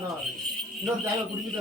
இன்னொரு தேவை குடிக்கிட்டு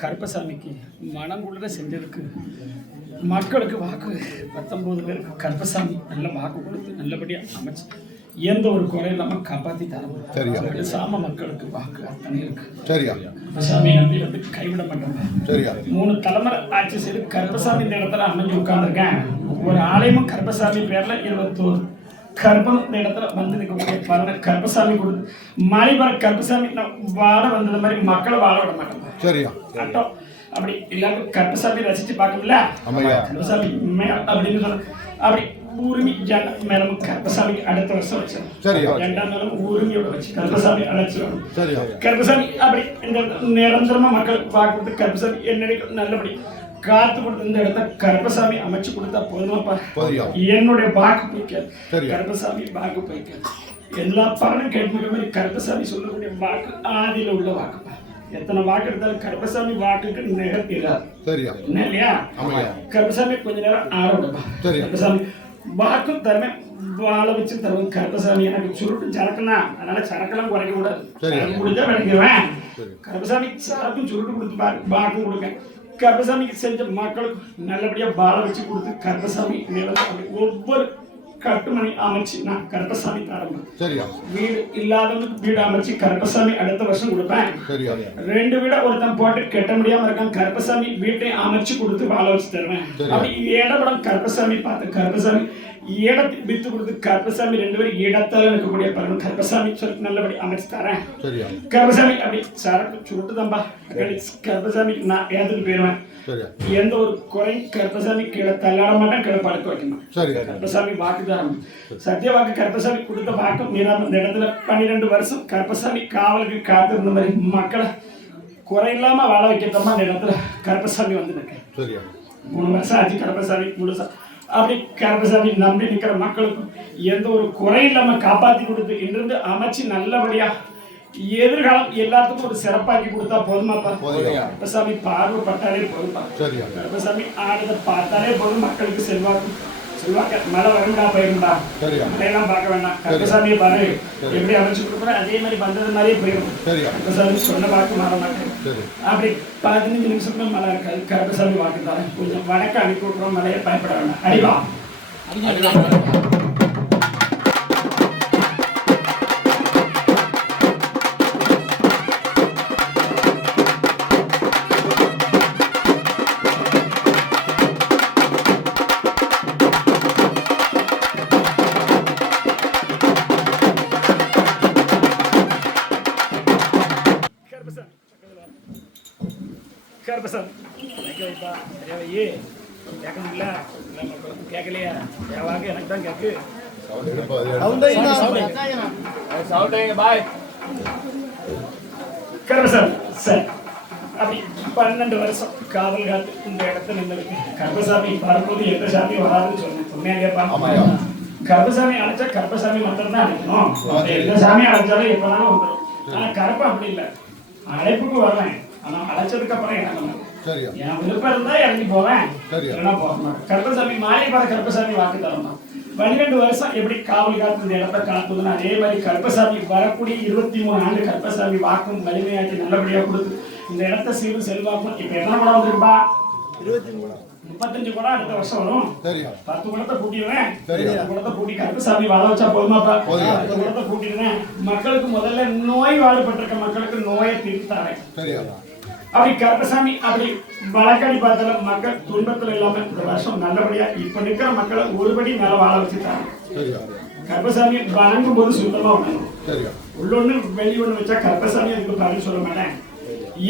கருப்பசாமிக்கு மனங்குளிர செஞ்சதுக்கு மக்களுக்கு வாக்கு 19 பேருக்கு கருப்பசாமி நல்ல வாக்கு கொடுத்து நல்லபடியாக அமைச்சு எந்த ஒரு குறை இல்லாமல் காப்பாற்றி தரணும். சாம மக்களுக்கு வாக்கு அத்தனை இருக்கு. கருப்பசாமி நம்பி வந்து கைவிட மாட்டோம். 3 தலைமுறை ஆட்சி செய்து கருப்பசாமி இந்த இடத்துல அமைஞ்சு உட்கார்ந்துருக்கேன். ஒரு ஆலயமும் கருப்பசாமி பேர்ல 21 கர்ப்பம் இந்த இடத்துல வந்து நிற்கக்கூடிய பலனை கருப்பசாமி கொடுத்து மலைபர கருப்பசாமி வாழ வந்தது மாதிரி மக்களை வாழ விட மாட்டோம். அப்படி எல்லாருக்கும் கருப்பசாமி ரசிச்சு பார்க்கல கருப்பசாமி அப்படின்னு சொல்ல அப்படி ஊருமி மேலும் கருப்பசாமி அடுத்த வருஷம் வச்சிடும். 2ஆம் மேலும் ஊருமியோட வச்சு கருப்பசாமி அழைச்சிடும். கருப்பசாமி அப்படி இந்த நிரந்தரமா மக்களுக்கு பார்க்கறது கருப்பசாமி என்னைக்கு நல்லபடி காத்து கொடுத்த இந்த இடத்த கருப்பசாமி அமைச்சு கொடுத்தா போதுமாப்பா. என்னுடைய வாக்கு போய்க்காது. கருப்பசாமி வாக்கு போய்க்காது. எல்லா பலனும் கேட்கிற மாதிரி கருப்பசாமி சொல்லக்கூடிய வாக்கு ஆதியில உள்ள வாக்குப்பா. எத்தனை வாக்கு எடுத்தாலும் கருப்பசாமி வாக்குக்கு நிகழ்த்திடாது இல்லையா? கருப்பசாமி கொஞ்ச நேரம் ஆட விடுப்பா. கருப்பசாமி வாக்கும் தருமை வாழ வச்சு தருவது கருப்பசாமி. எனக்கு சுருட்டு சரக்குனா அதனால சரக்கெல்லாம் குறைக்க கூடாது. முடிஞ்சா விளக்குவேன். கருப்பசாமி சரக்கும் சுருட்டு கொடுத்து வாக்கும் கொடுக்க கருப்பசாமிக்கு செஞ்ச மக்களுக்கு நல்லபடியா வாழ வச்சு கொடுத்து கருப்பசாமி ஒவ்வொரு கட்டுமணி அமைச்சு நான் கருப்பசாமி தரேன். வீடு இல்லாதவங்களுக்கு வீடு அமைச்சு கருப்பசாமி அடுத்த வருஷம் கொடுப்பேன். 2 வீட ஒருத்தன் போட்டு கெட்ட முடியாம இருக்கான். கருப்பசாமி வீட்டை அமைச்சு கொடுத்து வாழ வச்சு தருவேன். அப்படி இடப்படம் கருப்பசாமி பார்த்து கருப்பசாமி இடத்தை வித்து கொடுத்து கருப்பசாமி 2 பேரும் இடத்தால இருக்கக்கூடிய பலன் கருப்பசாமி சொல்லி நல்லபடி அமைச்சு தரேன். கருப்பசாமி அப்படி சரக்கு சுருட்டு தம்பா கருப்பசாமி நான் ஏத்துட்டு போயிருவேன். எந்த ஒரு குறையும் கருப்பசாமி கீழே தள்ளாட மாட்டேன், கீழே படுக்க வைக்கணும். கருப்பசாமி வாக்கு தரம் சத்திய வாக்கு கருப்பசாமி கொடுத்த வாக்கு மீறாம இந்த இடத்துல 12 வருஷம் கருப்பசாமி காவலுக்கு காத்திருந்த மாதிரி மக்களை குறையில்லாம வாழ வைக்கிறதமா இந்த இடத்துல கருப்பசாமி வந்து நிற்க 3 வருஷம் ஆச்சு. கருப்பசாமி முழுசா அப்படி கருப்பசாமி நம்பி நிற்கிற மக்களுக்கு எந்த ஒரு குறை இல்லாம காப்பாற்றி கொடுத்து இங்கிருந்து அமைச்சு நல்லபடியா எதிர்காலம் எல்லாத்துக்கும் ஒரு சிறப்பாக்கி கொடுத்தா போதுமாப்பா. கருப்பசாமி பார்வைப்பட்டாலே போதுமா. கருப்பசாமி ஆடுத பார்த்தாலே போதும். மக்களுக்கு செல்வாக்க மழை வருண்டா போயிருந்தா மழையெல்லாம் பார்க்க வேண்டாம். கருப்பசாமியை பாரு எப்படி அமைச்சு கொடுக்குறோம் அதே மாதிரி வந்தது மாதிரியே போயிடும். கருப்பசாமி சொன்ன வாக்கு மாற மாட்டேன். அப்படி 15 நிமிஷமே மழை இருக்காது. கருப்பசாமி வாக்கு தானே கொஞ்சம் வடக்கு அனுப்பி விட்டுறோம். மழையை பயப்பட வேண்டாம். அறிவா கருப்பசாமி வைப்பா தேவையே கேட்க முடியல கேட்கலையா தேவாக எனக்கு தான் கேட்கு கருப்பசாமி சரி. அப்படி 12 வருஷம் காவல் காத்து இந்த இடத்துல நின்றுருக்கு. கருப்பசாமி வரும்போது எந்த சாமி வராதுன்னு சொன்னேன் இல்லையாப்பா. கருப்பசாமி அழைச்சா கருப்பசாமி மட்டும் தான் அழைக்கணும். எந்த சாமி அழைச்சாலும் எப்பனாலும் வந்துடும். ஆனா கருப்பா அப்படி இல்லை. அழைப்புக்கு வரேன் ஆனா அழைச்சதுக்கு அப்புறம் எனக்கு என் விருப்பம் இருந்தா இறங்கி போவேன். கருப்பசாமி மாலைப்பாட கருப்பசாமி வாக்கு தரமா 12 வருஷம் எப்படி காவல் காத்து இந்த இடத்த காத்துதுன்னு அதே மாதிரி கருப்பசாமி வரக்கூடிய 23 ஆண்டு கருப்பசாமி வாக்கும் வலிமையாக்கி நல்லபடியா கொடுத்து இந்த இடத்த சீரு செல்வாக்கும். இப்ப என்ன படம் வந்துருப்பா 35 குடம் அடுத்த வருஷம் வரும். 10 குடத்தை கூட்டிடுவேன். 10 குடத்தை கூட்டி கருப்பசாமி வாழ வச்சா போதுமாப்பா. 10 குடத்தை கூட்டிடுவேன். மக்களுக்கு முதல்ல நோய் வாழப்பட்டிருக்க மக்களுக்கு நோயை தீர்த்தாரேன். அப்படி கருப்பசாமி அப்படி வழக்கடி பார்த்தால மக்கள் துன்பத்துல இல்லாம இந்த வருஷம் நல்லபடியா இப்ப நிற்கிற மக்களை ஒருபடி மேல வாழ வச்சுட்டாங்க. கருப்பசாமி வணங்கும் போது சுத்தமா வணங்கும். உள்ளொன்னு வெளி ஒண்ணு வச்சா கருப்பசாமி அதுக்கு பதில் சொல்ல மாட்டேன்.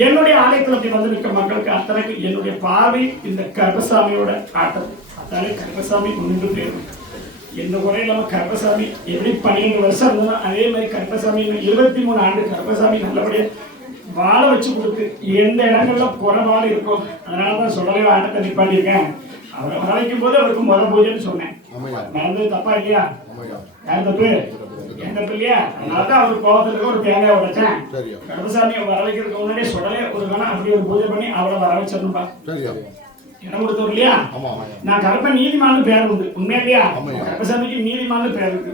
என்னுடைய ஆலயத்துல அப்படி வந்து நிற்க மக்களுக்கு அத்தனைக்கு என்னுடைய பார்வை இந்த கருப்பசாமியோட ஆட்டம். அத்தாலே கருப்பசாமி முன்னின்று போயிடும். எந்த குறை இல்லாம கருப்பசாமி எப்படி 12 வருஷம் இருந்தோம் அதே மாதிரி கருப்பசாமி 23 ஆண்டு கருப்பசாமி நல்லபடியா வாழ வச்சு கொடுத்து எந்த இடங்கள்ல குறைபாடு இருக்கும் அதனாலதான் சொல்லவே ஆட்டத்தை நிப்பாட்டியிருக்கேன். அவரை வர வைக்கும் போது அவருக்கு முத பூஜைன்னு சொன்னேன். நடந்தது தப்பா இல்லையா? யார் தப்பு? என் தப்பு இல்லையா? அதனாலதான் அவருக்கு கோபத்துக்கு ஒரு தேங்காய் உடைச்சேன். கருப்பசாமியை வர வைக்கிறதுக்கு முன்னாடியே சொல்லவே ஒரு கணம் அப்படி ஒரு பூஜை பண்ணி அவரை வர வச்சிருந்தா இடம் கொடுத்தவர் இல்லையா? நான் கருப்ப நீதிமான்னு பேர் உண்டு உண்மையா இல்லையா? கருப்பசாமிக்கு நீதிமான்னு பேர் இருக்கு.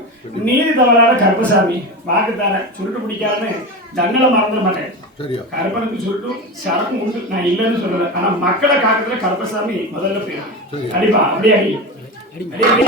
நீதி தவறாத கருப்பசாமி வாக்கு தர சுருட்டு பிடிக்காதுன்னு தன்னலை மறந்துட மாட்டேன். கருப்பனுக்கு சொல்லிட்டு சரக்கும் உண்டு, நான் இல்லைன்னு சொல்லல. ஆனா மக்களை காக்கிறதுல கருப்பசாமி முதல்ல போயிடும். அடிப்பா, அப்படியே அடி அடி அடி.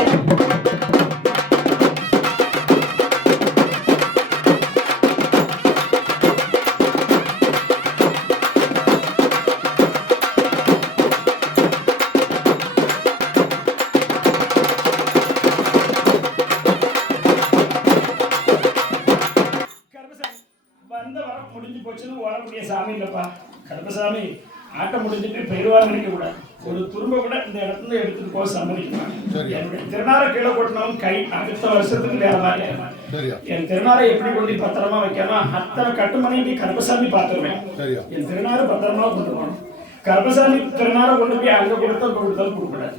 முடிஞ்சு போச்சுன்னு ஓடக்கூடிய சாமி இல்லப்பா. கருப்பசாமி ஆட்டம் முடிஞ்சுட்டு பெருவாக நினைக்க கூடாது. ஒரு துரும்ப கூட இந்த இடத்துல எடுத்துட்டு போக சம்மதிக்கணும். என்னுடைய திருநாரை கீழே கொட்டினவன் கை அடுத்த வருஷத்துக்கு வேற மாதிரி. என் திருநாரை எப்படி கொண்டு பத்திரமா வைக்கணும், அத்தனை கட்டுமணி கருப்பசாமி பார்த்துருவேன். என் திருநாரை பத்திரமா கொண்டு போகணும். கருப்பசாமி திருநாரை கொண்டு போய் அங்க கொடுத்தாலும் கொடுக்கூடாது.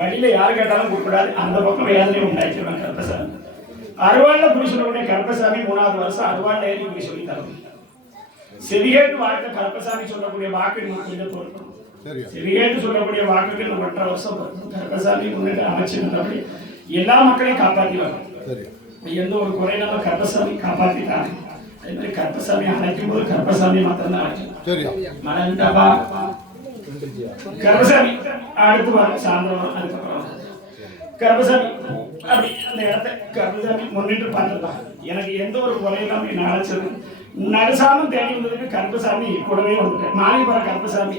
வழியில யாரு கேட்டாலும் கொடுக்கூடாது. அந்த பக்கம் வேதனை உண்டாக்கிடுவேன் கருப்பசாமி. அறுவாள்ல குறி சொல்லக்கூடிய கருப்பசாமி 3வது வருஷம் அறுவாள்ல ஏறி குறி சொல்லி தரணும். செவிகேட்டு வாழ்க்கை கருப்பசாமி சொல்லக்கூடிய வாக்கு கொஞ்சம் பொறுக்கணும். செவிகேட்டு சொல்லக்கூடிய வாக்குக்கு 1.5 வருஷம் கருப்பசாமி முன்னாடி அமைச்சு எல்லா மக்களையும் காப்பாற்றி வரணும். எந்த ஒரு குறையில்லாம கருப்பசாமி காப்பாற்றிட்டாங்க. அதே மாதிரி கருப்பசாமி அழைக்கும் போது கருப்பசாமி மாத்திரம் தான் அழைக்கணும். மறந்துட்டாப்பா கருப்பசாமி அடுத்து வர சாயந்தரம் அதுக்கப்புறம் கருப்பசாமி அப்படி அந்த இடத்த கருப்பசாமி முன்னிட்டு பார்த்துருப்பாங்க. எனக்கு எந்த ஒரு குறையில்லாம என்ன அழைச்சது நடுசாமம் தேடி வந்ததுக்கு கருப்பசாமி கூடவே வந்துட்டேன். மாலிபுர கருப்பசாமி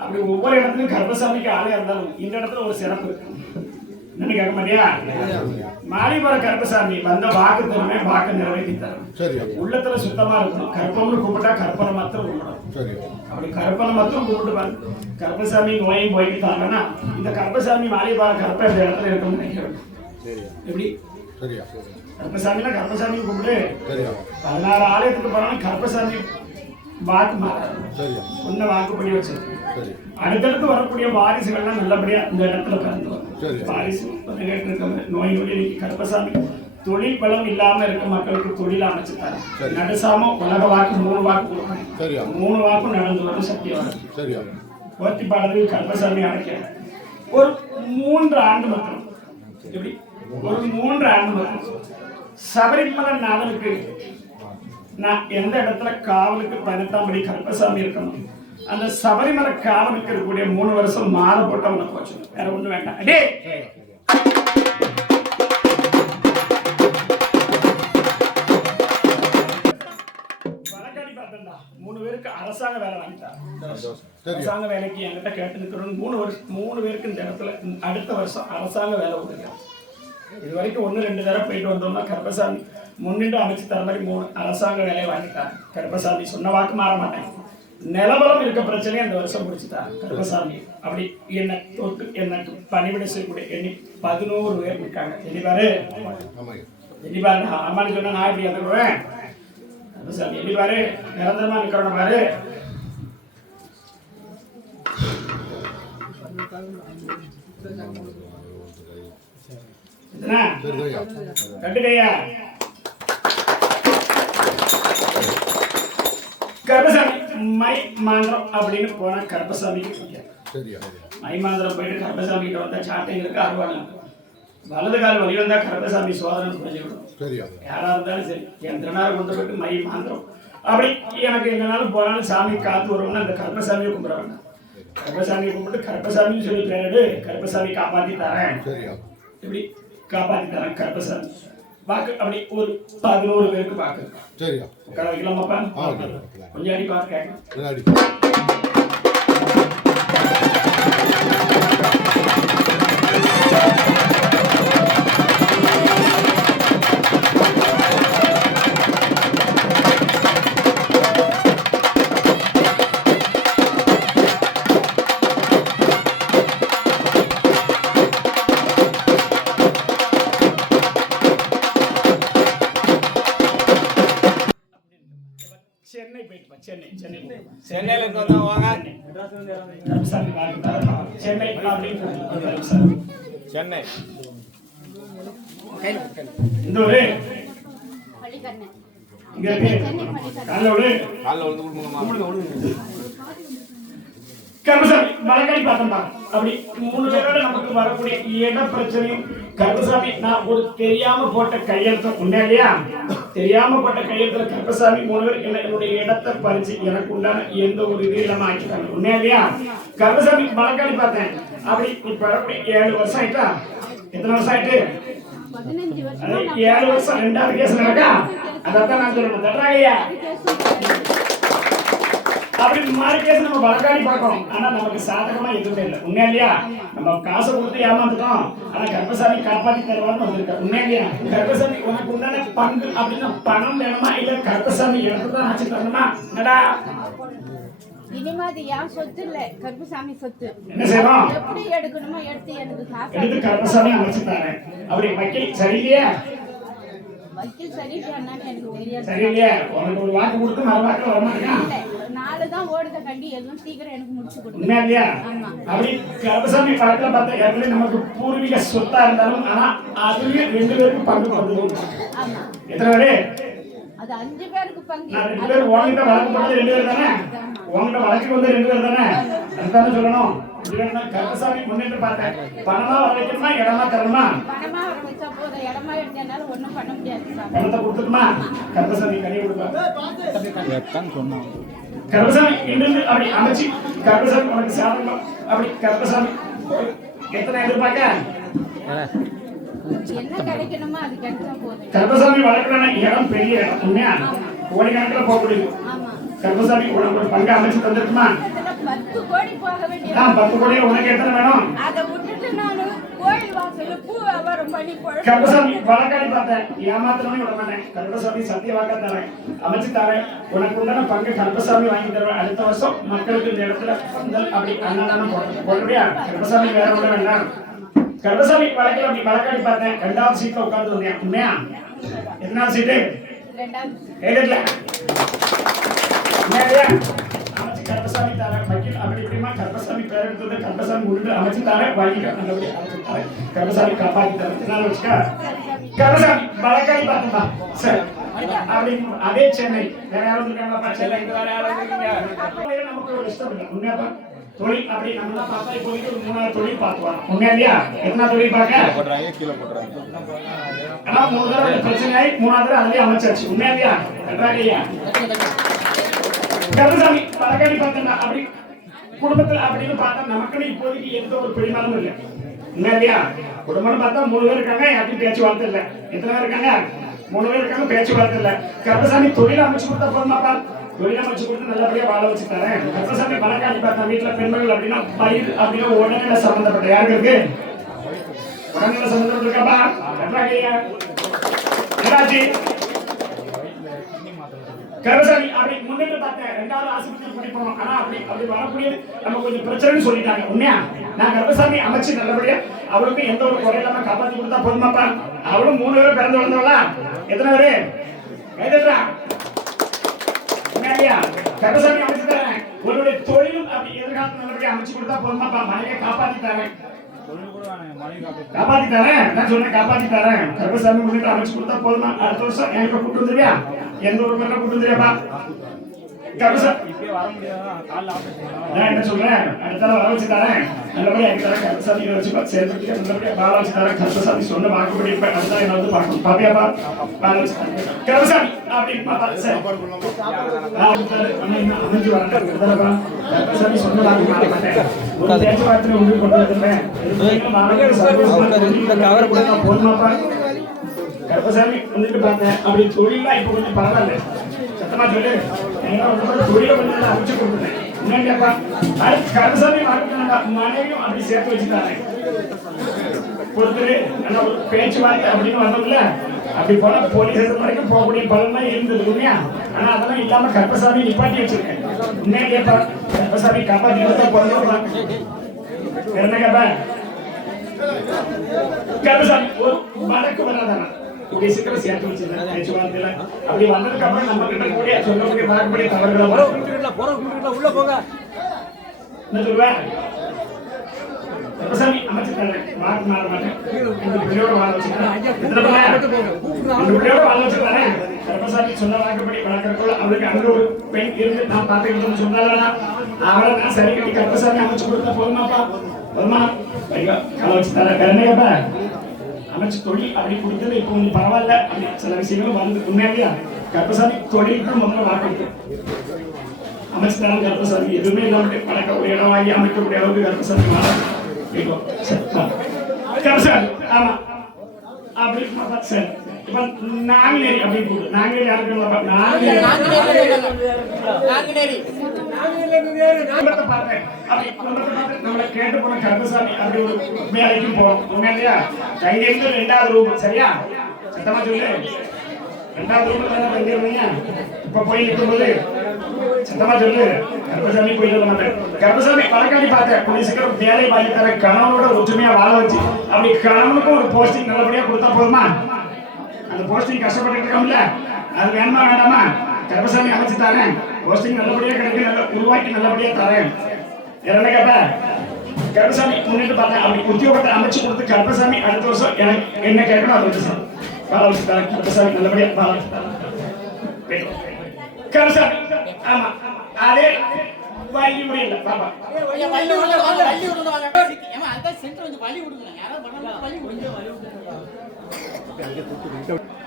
அப்படி ஒவ்வொரு இடத்துலையும் கருப்பசாமிக்கு ஆளே இருந்தாலும் இந்த இடத்துல ஒரு சிறப்பு இருக்கு. என்னன்னு கேட்க மாட்டியா? மாலிபுர கருப்பசாமி வந்த வாக்கு தருமே, வாக்கு நிறைவேற்றி தரும். உள்ளத்துல சுத்தமா இருக்கும். கருப்பம்னு கூப்பிட்டா கருப்பனை மாத்திரம் கூப்பிடணும். அப்படி கருப்பனை மாத்திரம் கூப்பிட்டு கருப்பசாமி நோயும் போய்க்கிட்டாங்கன்னா இந்த கருப்பசாமி மாலிபுர கருப்ப இந்த இடத்துல இருக்கும்னு நினைக்கிறேன். எப்படி கருப்பசாமினா கருப்பசாமி கூப்பிட்டு 16 ஆலயத்துக்கு போனாலும் கருப்பசாமி வாக்கு மாறாது. ஒன்ன வாக்கு பண்ணி வச்சிருக்கு. அடுத்தடுத்து வரக்கூடிய வாரிசுகள்லாம் நல்லபடியா இந்த இடத்துல பிறந்து வாரிசு நோய் நொடி கருப்பசாமி தொழில் பலம் இல்லாம இருக்க மக்களுக்கு தொழில் அமைச்சுட்டாரு. நடுசாம உலக வாக்கு 3 வாக்கு கொடுக்கணும். 3 வாக்கும் நடந்து வரும் சக்தி வரும். போர்த்தி பாடலுக்கு கருப்பசாமி அடைக்கிறார். ஒரு 3 ஆண்டு மக்கள் எப்படி ஒரு 3 ஆண்டு மக்கள் சபரிமலை நாதனுக்கு நான் எந்த இடத்துல காவலுக்கு 18ஆம் கருப்பசாமி இருக்கணும். அந்த சபரிமலை காவலுக்கு இருக்கக்கூடிய 3 வருஷம் மாலை போட்டவனை போச்சு. வேற ஒண்ணு வேண்டாம். அடே வழக்காடி பார்த்தா 3 பேருக்கு அரசாங்க வேலை வாங்கிட்டார். அரசாங்க வேலைக்கு என்கிட்ட கேட்டு நிற்கிறோம். 3 பேருக்கு இந்த இடத்துல அடுத்த வருஷம் அரசாங்க வேலை கொடுக்குறாங்க. இது வரைக்கும் 1-2 தடவை போயிட்டு வந்தோம்னா கருப்பசாமி முன்னின்று அமைச்சு தர மாதிரி 3 அரசாங்க வேலையை வாங்கிட்டார். கருப்பசாமி சொன்ன வாக்கு மாற மாட்டேன். நிலவரம் இருக்க பிரச்சனையை அந்த வருஷம் முடிச்சுட்டார் கருப்பசாமி. அப்படி என்னை தொட்டு எனக்கு பணிவிட செய்யக்கூடிய எண்ணி 11 பேர் இருக்காங்க. எண்ணிப்பாரு அம்மான்னு சொன்னா நான் எப்படி வந்துடுவேன். கருப்பசாமி எண்ணிப்பாரு நிரந்தரமா நிற்கிறோம் பாரு. கட்டுக்கையா கருப்பசாமி மை மாந்திரம் அப்படின்னு போனா கருப்பசாமிக்கு மை மாந்திரம் போயிட்டு கருப்பசாமி கிட்ட வந்தா சாட்டைங்களுக்கு அறுவாள் வலது கால் வழி வந்தா கருப்பசாமி சோதனை புரிஞ்சுக்கணும். யாரா இருந்தாலும் சரி என் திருநாள் கொண்டு போயிட்டு மை மாந்திரம் அப்படி எனக்கு எங்கனாலும் போனாலும் சாமி காத்து வருவோம்னா அந்த கருப்பசாமியை கும்பிடுறாங்க. கருப்பசாமியை கும்பிட்டு கருப்பசாமின்னு சொல்லி பேரு கருப்பசாமி காப்பாத்தி தரேன். எப்படி காப்பாத்தி தரேன் கருப்பசாமி வாக்கு. அப்படி ஒரு 11 பேருக்கு வாக்கு. உட்கார வைக்கலாமாப்பா? கொஞ்சம் அடி பார்த்து கேட்க. சென்னையில இருந்து வாங்க. சென்னை இந்த ஒரு கருப்பசாமி வழக்காடி பார்த்தா அப்படி 3 பேரோட நமக்கு வரக்கூடிய இட பிரச்சனையும் கருப்பசாமி நான் ஒரு தெரியாம போட்ட கையெழுத்தம் உண்டா இல்லையா? தெரியாம பட்ட கையெழுத்துல கருப்பசாமி 3 பேர் என்னுடைய இடத்தை பறிச்சு எனக்கு உண்டான எந்த ஒரு இது இல்லாம ஆக்கிட்டாங்க. உண்மையா இல்லையா? கருப்பசாமி வழக்காடி பார்த்தேன். அப்படி இப்ப 7 வருஷம் ஆயிட்டா? எத்தனை வருஷம் ஆயிட்டு? 7 வருஷம். 2வது கேஸ் நடக்கா? அதான் நான் சொல்லணும். தட்ராகையா அப்படி மாதிரி கேஸ் நம்ம வழக்காடி பார்க்கணும். ஆனா நமக்கு சாதகமா எதுவுமே இல்லை. உண்மையா இல்லையா? நம்ம காசை கொடுத்து ஏமாந்துட்டோம். ஆனா கருப்பசாமி காப்பாத்தி தருவான்னு வந்திருக்க. உண்மையா இல்லையா? கருப்பசாமி உனக்கு உண்டான பங்கு அப்படின்னா பணம் வேணுமா இல்ல கருப்பசாமி இடத்துதான் ஆச்சு தரணுமா? என்னடா இனிமே அது என் சொத்து இல்ல, கருப்பசாமி சொத்து. என்ன செய்யணும்? எப்படி எடுக்கணுமோ எடுத்து எனக்கு காசு எடுத்து கருப்பசாமி அமைச்சு தரேன். அப்படி வக்கீல் சரியில்லையா? வக்கீல் சரியில்லையான்னு எனக்கு தெரியாது. சரியில்லையா? உனக்கு ஒரு வாக்கு கொடுத்து மறு வாக்கு வரமாட்டேங்க. 4 தான் ஓடுத கண்டி எதுவும் சீக்கிரம் எனக்கு முடிச்சு கொடுங்க. உண்மையா இல்லையா? ஆமா. அப்படி கருப்பசாமி வழக்குல பார்த்தா ஏற்கனவே நமக்கு பூர்வீக சொத்தா இருந்தாலும் ஆனா அதுலயும் 2 பேருக்கு பங்கு வந்துடும். ஆமா. எத்தனை பேரு? அது 5 பேருக்கு பங்கு. நான் 2 பேர் உங்ககிட்ட வழக்கு போட்டது 2 பேர் தானே? உங்ககிட்ட வழக்கு வந்து 2 பேர் தானே? அதுதானே சொல்லணும். இல்லைன்னா கருப்பசாமி முன்னிட்டு பார்த்தேன். பணமா வர வைக்கணுமா இடமா தரணுமா? பணமா வர வச்சா போதும், இடமா எடுத்தனால ஒண்ணும் பண்ண முடியாது சாமி. பணத்தை கொடுத்துட்டுமா? கருப்பசாமி கனி கொடுப்பா. கருப்பசாமி இங்கிருந்து அப்படி அமைச்சு கருப்பசாமி உனக்கு சாதகம் அப்படி கருப்பசாமி எத்தனை எதிர்பார்க்க? என்ன கிடைக்கணுமோ அது கிடைச்சா போதும். கருப்பசாமி வளர்க்கற இடம் பெரிய இடம். உண்மையா? கோடிக்கணக்கில் போக முடியும். ஆமா. கருப்பசாமி உனக்கு ஒரு பங்கு அமைச்சு தந்துருக்குமா? 10 கோடி போக வேண்டியது. 10 கோடி உனக்கு எத்தனை வேணும்? அதை விட்டுட்டு நானு கோயில் வாசல்ல பூ வியாபாரம் பண்ணி கருப்பசாமி வழக்காடி பார்த்தேன். ஏமாத்தணும்னு விட மாட்டேன். கருப்பசாமி சத்திய வாக்கா தரேன். அமைச்சு தரேன். உனக்கு உண்டான பங்கு கருப்பசாமி வாங்கி தருவேன். அடுத்த வருஷம் மக்களுக்கு இந்த இடத்துல பந்தல் அப்படி அன்னதானம் போடுறியா? கருப்பசாமி வேற ஒண்ணு வேண்டாம். கருப்பசாமி வழக்கில் அப்படி வழக்காடி பார்த்தேன். 2வது சீட்ல உட்கார்ந்து வந்தேன். உண்மையா? எத்தனாவது சீட்டு? 2வது. அமைச்சு கருப்பசாமி தரேன். வக்கீல் அப்படி இப்படிமா கருப்பசாமி பேர் எடுத்தது கருப்பசாமி முடிந்து அமைச்சு தரேன். வாங்கிக்க நல்லபடி அமைச்சு தரேன். கருப்பசாமி காப்பாற்றி தரேன். எத்தனால வச்சுக்கா? கருப்பசாமி வழக்காடி பார்த்தா சரி. அப்படி அதே சென்னை வேற யாரும் இருக்காங்கப்பா? சென்னைக்கு வேற யாரும் இருக்கீங்க? நமக்கு ஒரு இஷ்டம் இல்லை. உண்மையாப்பா தொழில் அப்படி நம்ம பார்த்தா இப்போதைக்கு ஒரு 3வது தொழில் பார்த்துவாங்க. உண்மையா இல்லையா? எத்தனை தொழில் பார்க்க? கீழே போடுறாங்க. ஆனா 3 தடவை பிரச்சனை ஆகி 3வது தடவை அதுலயே அமைச்சாச்சு. உண்மையா இல்லையா? கட்டாரியா கருப்பசாமி வழக்காடி பார்த்தா அப்படி குடும்பத்துல அப்படின்னு பார்த்தா நமக்குன்னு இப்போதைக்கு எந்த ஒரு பிடிமானமும் இல்லை. உண்மையா இல்லையா? குடும்பம்னு பார்த்தா 3 பேர் இருக்காங்க. யாருக்கும் பேச்சுவார்த்தை இல்லை. எத்தனை பேர் இருக்காங்க? 3 பேர் இருக்காங்க. பேச்சுவார்த்தை இல்லை. கருப்பசாமி தொழில் அமைச்சு கொடுத்தா போதுமாப்பா? தொழில் அமைச்சு கொடுத்து நல்லபடியா வாழ வச்சு தரேன். கருப்பசாமி வழக்காடி பார்த்தா வீட்டுல பெண்கள் அப்படின்னா பயிர் அப்படின்னா உடனே சம்பந்தப்பட்ட யாருக்கு இருக்கு? உடனே சம்பந்தப்பட்ட இருக்காப்பா? கட்டாரியா ஏதாச்சு கருப்பசாமி அப்படி முன்னிட்டு பார்த்தேன். 2வது ஆஸ்பத்திரி படிப்போம். ஆனா அப்படி வரக்கூடியது நம்ம கொஞ்சம் பிரச்சனைன்னு சொல்லிட்டாங்க. உண்மையா? நான் கருப்பசாமி அமைச்சு நல்லபடியா அவளுக்கு எந்த ஒரு குறை இல்லாம காப்பாத்தி கொடுத்தா போதுமாப்பா? அவளும் 3 பேரும் பிறந்து வளர்ந்தவளா? எத்தனை பேரு? கைதட்டா உண்மையா? கருப்பசாமி அமைச்சு தரேன். உன்னுடைய தொழிலும் அப்படி எதிர்காலத்தில் நல்லபடியா அமைச்சு கொடுத்தா போதுமாப்பா? மனைவியை காப்பாத்தி தரேன். காப்பாத்தி தரேன். நான் சொன்னேன் காப்பாத்தி தரேன். கருப்பசாமி முன்னிட்டு அமைச்சு கொடுத்தா போதுமா? அடுத்த வருஷம் எனக்கு கூப்பிட்டு வந்துருவியா? எந்த ஒரு பேரை கூப்பிட்டு வந்துருவியாப்பா? கருப்பசாமி நான் என்ன சொல்றேன்? அடுத்த வர வச்சு தரேன். நல்லபடியா தரேன். கருப்பசாமி வச்சு சேர்த்து நல்லபடியா வாழ வச்சு தரேன். கருப்பசாமி சொன்ன வாக்குப்படி அடுத்த என்ன வந்து பார்க்கணும். பாப்பியாப்பா? வாழ வச்சு தரேன். கருப்பசாமி அப்படின்னு பார்த்தா சரி அமைஞ்சு வரேன். கருப்பசாமி சொன்ன வாக்கு மாற மாட்டேன். ஒரு பேச்சுவார்த்தை உங்களுக்கு கொண்டு வந்துருப்பேன். போதுமாப்பா? கருப்பசாமி வந்துட்டு பார்த்தேன். அப்படி தொழிலாம் இப்ப கொஞ்சம் பரவாயில்ல. சத்தமா சொல்லு. தொழில கொஞ்சம் அமைச்சு கொடுத்துட்டேன். என்னப்பா? அடுத்து கருப்பசாமி மனைவியும் அப்படி சேர்த்து வச்சுட்டாங்க. ஒருத்தர் ஒரு பேச்சுவார்த்தை அப்படின்னு வந்தோம்ல, அப்படி போனா போலீஸ் வரைக்கும் போகக்கூடிய பலன்லாம் இருந்தது. உண்மையா? ஆனா அதெல்லாம் இல்லாம கருப்பசாமி நிப்பாட்டி வச்சிருக்கேன். உண்மையா? கருப்பசாமி காப்பாற்றி கொடுத்தா போதுமா? என்ன கேப்ப? கருப்பசாமி ஒரு வழக்கு வராதானா? பேசிக்கல சேர்த்து வச்சிருந்தேன். பேச்சுவார்த்தையில அப்படி வந்ததுக்கு அப்புறம் நம்ம கிட்ட கூடிய சொல்லக்கூடிய பார்க்கக்கூடிய தவறுகளை உள்ள போங்க. என்ன சொல்லுவேன்? கருப்பசாமி அமைச்சு தரேன். மாற்று மாற மாட்டேன். இந்த பிள்ளையோட வாழ வச்சுக்கிறேன். கருப்பசாமி சொன்ன வாக்குப்படி வளர்க்கறக்குள்ள அவளுக்கு அங்க ஒரு பெண் இருந்து நான் பார்த்துக்கிட்டு சொன்னாலா அவளை நான் சரி கட்டி கருப்பசாமி அமைச்சு கொடுத்தா போதுமாப்பா? போதுமா? கலை வச்சு தரேன். கருணையாப்பா அமைச்சு தொழில் அப்படி கொடுத்தது இப்போ கொஞ்சம் பரவாயில்ல அப்படி சில விஷயங்களும் வந்து உண்மையாகவே கருப்பசாமி தொழிலுக்கு முதல்ல வாக்கு அமைச்சு தரம் கருப்பசாமி எதுவுமே இல்லாம பழக்க ஒரு இடம் வாங்கி அமைக்கக்கூடிய அளவுக்கு கருப்பசாமி கருப்பசாமி ஆமா அப்படி சார் இப்ப நாங்குநேரி அப்படின்னு கூடு நாங்குநேரி யாருக்கு குடும்பத்தை பார்த்தேன் அப்படி குடும்பத்தை பார்த்து நம்மளை கேட்டு போன கருப்பசாமி அப்படி ஒரு வேலைக்கு போறோம் உண்மையா இல்லையா கையிலிருந்து 2வது ரூம் சரியா சத்தமா சொல்லு 2வது ரூம்ல தானே தங்கிருந்தீங்க இப்ப போய் நிற்கும்போது சத்தமா சொல்லு கருப்பசாமி போயிட்டு மாட்டேன் கருப்பசாமி வழக்காடி பார்த்தேன் போலீஸுக்கு ஒரு வேலை வாங்கி தர கணவனோட ஒற்றுமையா வாழ வச்சு அப்படி கணவனுக்கும் ஒரு போஸ்டிங் நல்லபடியா கொடுத்தா போதுமா அந்த போஸ்டிங் கஷ்டப்பட்டு இருக்கோம்ல அது வேணுமா வேண்டாமா கருப்பசாமி அமைச்சு தரேன் போஸ்டிங் நல்லபடியா கிடைக்கும் நல்ல உருவாக்கி நல்லபடியா தரேன் என்ன கேட்ட கருப்பசாமி முன்னிட்டு பார்த்தேன் அப்படி உத்தியோகத்தை அமைச்சு கொடுத்து கருப்பசாமி அடுத்த வருஷம் எனக்கு என்ன கேட்கணும் அதை வச்சு வாழ வச்சு தரேன் கருப்பசாமி நல்லபடியா வாழ கருப்பசாமி ஆமா அதே வழி முடியல பாப்பா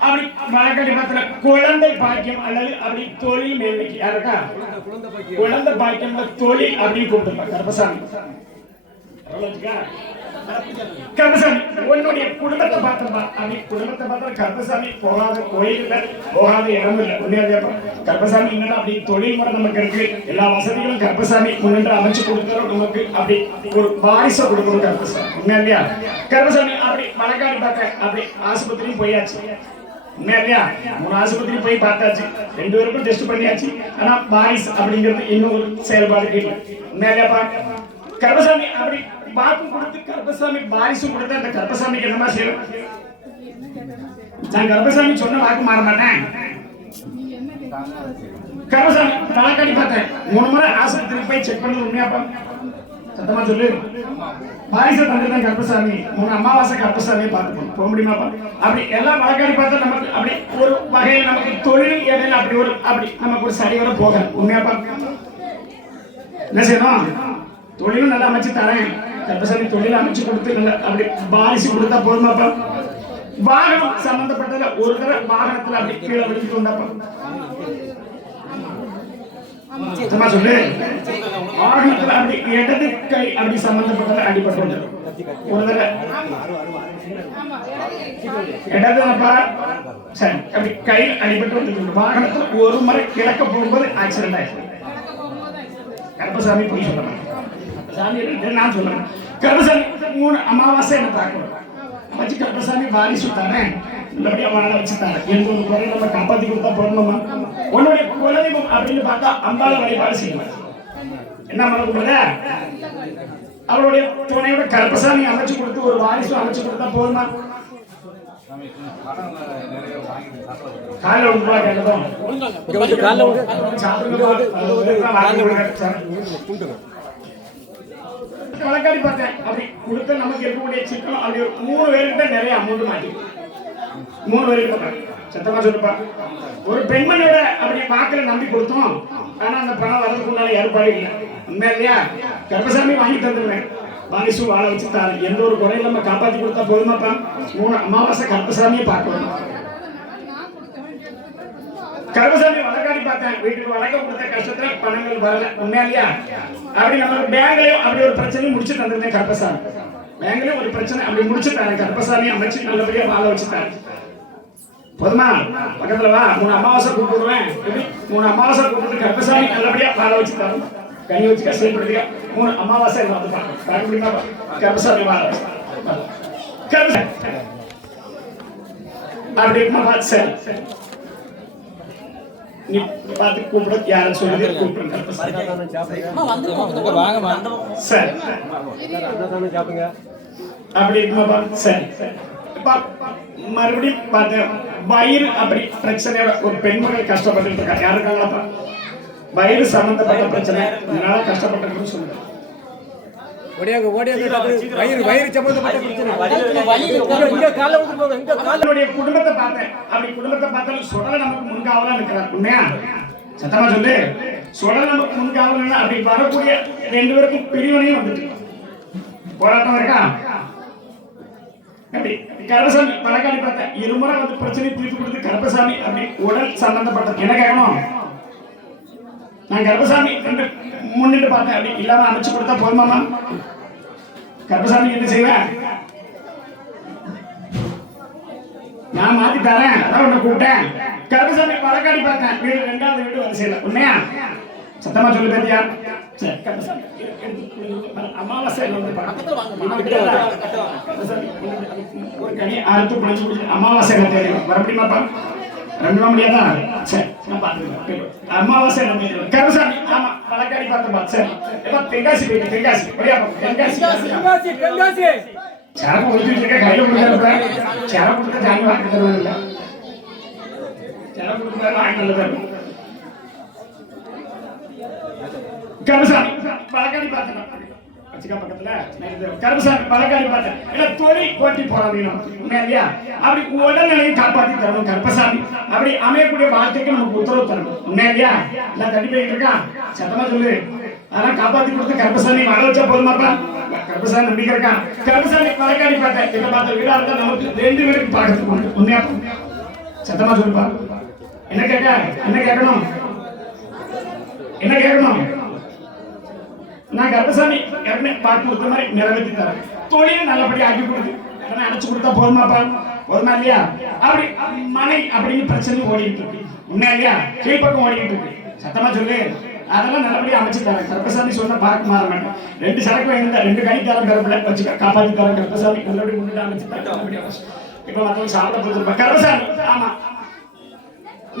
அப்படி வழக்கடி பத்திர குழந்தை பாக்கியம் அல்லது அப்படி தொழில் மேன்மைக்கு யாருக்கா குழந்தை பாக்கியம் தொழில் அப்படின்னு கூப்பிட்டு கருப்பசாமி கருப்பசாமி உன்னுடைய குடும்பத்தை பார்த்தப்பா அப்படி குடும்பத்தை பார்த்தா கருப்பசாமி போகாத கோயில் இல்ல போகாத இடம் இல்ல உண்மையாக கருப்பசாமி என்னடா அப்படி தொழில் முறை நமக்கு இருக்கு எல்லா வசதிகளும் கருப்பசாமி முன்னின்று அமைச்சு கொடுத்தாலும் நமக்கு அப்படி ஒரு வாரிசை கொடுக்கணும் கருப்பசாமி உண்மையா இல்லையா கருப்பசாமி அப்படி மலைக்காடு பார்த்த அப்படி ஆஸ்பத்திரியும் போயாச்சு உண்மையா இல்லையா 3 ஆஸ்பத்திரி போய் பார்த்தாச்சு 2 பேருக்கும் டெஸ்ட் பண்ணியாச்சு ஆனா வாரிசு அப்படிங்கிறது இன்னும் ஒரு செயல்பாடு இல்லை உண்மையா இல்லையாப்பா கருப்பசாமி அப்படி வாக்கு கொடுத்து கருப்பசாமி வாரிசும் கொடுத்து அந்த கருப்பசாமிக்கு என்னமா செய்யணும் நான் கருப்பசாமி சொன்ன வாக்கு மாற மாட்டேன் கருப்பசாமி வழக்காடி பார்த்தேன் 3 முறை ஆஸ்பத்திரிக்கு போய் செக் பண்ணது உண்மையாப்பா சத்தமா சொல்லு வாரிசை தந்துதான் கருப்பசாமி 3 அமாவாசை கருப்பசாமியை பார்த்து போக முடியுமாப்பா அப்படி எல்லாம் வழக்காடி பார்த்தா நமக்கு அப்படி ஒரு வகையில் நமக்கு தொழில் இடையில அப்படி ஒரு அப்படி நமக்கு ஒரு சரி வர போக உண்மையாப்பா என்ன செய்யணும் தொழிலும் நல்லா அமைச்சு தரேன் கருப்பசாமி தொழில் அமைச்சு கொடுத்து நல்லா அப்படி வாரிசு கொடுத்தா போதுமாப்பா வாகனம் சம்பந்தப்பட்டதுல ஒரு தடவை வாகனத்துல அப்படி கீழே விழுந்துட்டு வந்தாப்பா சத்தமா சொல்லு வாகனத்துல அப்படி இடது கை அப்படி சம்பந்தப்பட்டதுல அடிபட்டு ஒரு தடவை இடதுப்பா சரி அப்படி கை அடிபட்டு வந்து வாகனத்துல ஒரு முறை கிழக்க போகும்போது ஆக்சிடென்ட் ஆயிடுச்சு கருப்பசாமி போய் சொல்றேன் நான் சொல்றேன் கருப்பசாமி 3 அமாவாசை என்ன பார்க்கணும் வச்சு கருப்பசாமி வாரிசு தரேன் நல்லபடியா வாழ வச்சு தரேன் எந்த ஒரு குறையை நம்ம காப்பாத்தி கொடுத்தா போடணுமா உன்னுடைய குலதெய்வம் அப்படின்னு பார்த்தா அம்பாளை வழிபாடு செய்யணும் என்ன பண்ண கூடாத அவருடைய துணையோட கருப்பசாமி அமைச்சு கொடுத்து ஒரு வாரிசு அமைச்சு கொடுத்தா போதுமா காலைல ரூபாய் கேட்டதும் வழக்காடி பார்த்தேன் அப்படி கொடுத்த நமக்கு இருக்கக்கூடிய சிக்கனம் அப்படி ஒரு 3 பேர்கிட்ட நிறைய அமௌண்ட் மாட்டி 3 பேருக்கு சத்தமா சொல்லுப்பா ஒரு பெண்மணியோட அப்படி வாக்குல நம்பி கொடுத்தோம் ஆனா அந்த பணம் வரதுக்கு உண்டான ஏற்பாடு இல்லை உண்மை இல்லையா கருப்பசாமி வாங்கி தந்துடுவேன் வாரிசு வாழ வச்சு தாரு எந்த ஒரு குறையும் நம்ம காப்பாத்தி கொடுத்தா போதுமாப்பா 3 அமாவாசை கருப்பசாமியை பார்க்கணும் கருப்பசாமி வழக்காடி பார்த்தேன் வீட்டுக்கு வழக்க கொடுத்த கஷ்டத்துல பணங்கள் வரல உண்மையா இல்லையா அப்படி நம்ம பேங்க்லயும் அப்படி ஒரு பிரச்சனையும் முடிச்சு தந்திருந்தேன் கருப்பசாமி பேங்க்லயும் ஒரு பிரச்சனை அப்படி முடிச்சு தரேன் கருப்பசாமி அமைச்சு நல்லபடியா வாழ வச்சு தரேன் போதுமா பக்கத்துல வா 3 அமாவாசை கூப்பிடுவேன் 3 அமாவாசை கூப்பிட்டு கருப்பசாமி நல்லபடியா வாழ வச்சு தரேன் கனி வச்சு கஷ்டப்படுறீங்க 3 அமாவாசை வந்து பார்க்க முடியுமா கருப்பசாமி வாழ கருப்பசாமி அப்படி சரி நீ பார்த்து கூப்பிட யாரும் சொல்லி கூப்பிடுங்க சரி அப்படி இருக்குமாப்பா சரி மறுபடியும் பார்த்தேன் வயிறு அப்படி பிரச்சனையோட ஒரு பெண்மகள் கஷ்டப்பட்டு இருக்கா யாரு இருக்காங்களாப்பா வயிறு சம்பந்தப்பட்ட பிரச்சனை இதனால கஷ்டப்பட்டு சொல்லுங்க குடும்பத்தை பார்த்தேன் அப்படி குடும்பத்தை பார்த்தாலும் சுடல நமக்கு முன்காவலா இருக்கிறார் உண்மையா சத்தமா சொல்லு சுடல நமக்கு முன்காவலா அப்படி வரக்கூடிய 2 பேருக்கும் பிரிவினையும் வந்துட்டு போராட்டம் இருக்கா அப்படி கருப்பசாமி பழக்காடி பார்த்தேன் இருமுறை வந்து பிரச்சனை தீர்த்து கொடுத்து கருப்பசாமி அப்படி உடல் சம்பந்தப்பட்டது என்ன கேட்கணும் நான் கருப்பசாமி முன்னிட்டு பார்த்தேன் அப்படி இல்லாம அமைச்சு கொடுத்தா போதுமாமா கருப்பசாமி என்ன செய்வேன் நான் மாத்தி தரேன் அதான் உன்னை கூப்பிட்டேன் கருப்பசாமி பழக்காடி பார்த்தேன் வீடு 2வது வீடு வரிசையில் உண்மையா சத்தமா சொல்லு பேத்தியா சரி கருப்பசாமி அமாவாசை ஒரு கனி அறுத்து பிடிச்சு பிடிச்சி அமாவாசை தெரியும் வர முடியுமாப்பா 2 முடியாதா சரி நான் பார்த்துக்கிறேன் அமாவாசை கருப்பசாமி ஆமா பழக்காடி பார்த்துப்பா சரி எல்லாம் தென்காசி போயிட்டு தென்காசி ஒரே தென்காசி சரக்கு ஒழிச்சுட்டு இருக்க கையில கொடுத்தா சரக்கு கொடுத்தா ஜாமி வாங்கி தருவாங்க சரக்கு கொடுத்தா வாங்கி நல்லதா கருப்பசாமி பழக்காடி பார்த்தேன் வச்சுக்கா பக்கத்துல கருப்பசாமி பழக்காடி பார்த்தேன் இல்ல தொழில் போட்டி போறாதீங்க உண்மையா அப்படி உடல்நிலையை காப்பாத்தி தரணும் கருப்பசாமி அப்படி அமையக்கூடிய வாழ்க்கைக்கு நமக்கு உத்தரவு தரணும் உண்மையா எல்லாம் தண்ணி போயிட்டு இருக்கான் சத்தமா சொல்லு அதெல்லாம் காப்பாத்தி கொடுத்து கருப்பசாமி வாழ வச்சா போதுமாப்பா கருப்பசாமி நம்பிக்கை இருக்கான் கருப்பசாமி பழக்காடி பார்த்தேன் என்ன பார்த்த வீடா இருந்தா நமக்கு 2 வீடுக்கு பார்க்கறதுக்கு உண்டு உண்மையா சத்தமா சொல்லுப்பா என்ன கேட்கணும் என்ன கேட்கணும் நான் கருப்பசாமி பார்த்து கொடுத்த மாதிரி நிறைவேற்றி தரேன் தொழில் நல்லபடி ஆக்கி கொடுத்து அடைச்சு கொடுத்தா போதுமாப்பா போதுமா இல்லையா அப்படி மனை அப்படின்னு பிரச்சனை ஓடிட்டு இருக்கு உண்மையா இல்லையா கீழ்பக்கம் ஓடிட்டு இருக்கு சத்தமா சொல்லு அதெல்லாம் நல்லபடியா அமைச்சு தரேன் கருப்பசாமி சொன்ன பார்க்க மாற மாட்டேன் 2 சரக்கு வாங்கியிருந்தா 2 கனி தரம் கருப்பில் வச்சு காப்பாற்றி தரேன் கருப்பசாமி நல்லபடி முன்னாடி அமைச்சு தரேன் இப்ப மற்றவங்க சாப்பிட கொடுத்துருப்பேன் கருப்பசாமி ஆமா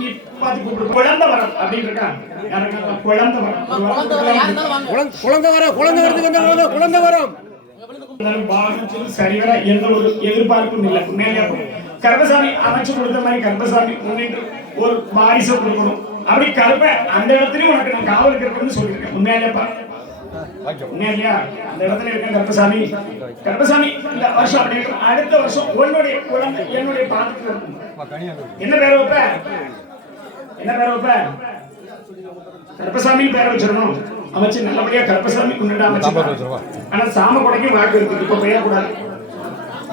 நீ பாத்து கூப்பிடு குழந்தை வரம் அப்படின்னு இருக்கா எனக்கு குழந்தை வரம் சரிவர எந்த ஒரு எதிர்பார்ப்பும் இல்லை உண்மையிலே கருப்பசாமி அமைச்சு கொடுத்த மாதிரி கருப்பசாமி முன்னிட்டு ஒரு வாரிசை கொடுக்கணும் அப்படி கருப்பை அந்த இடத்துலயும் உனக்கு நான் காவலுக்கு இருக்குன்னு சொல்லியிருக்கேன் உண்மையிலேப்பா உண்மையா அந்த இடத்துல இருக்கேன் கருப்பசாமி இந்த வருஷம் அப்படி அடுத்த வருஷம் உன்னுடைய குழந்தை என்னுடைய பாத்துக்கு என்ன பேர் வைப்ப கருப்பசாமி பேர் வச்சிடணும் அமைச்சு நல்லபடியா கருப்பசாமி முன்னாடி அமைச்சு ஆனா சாம கொடைக்கு வாக்கு இருக்கு இப்ப பெயரக்கூடாது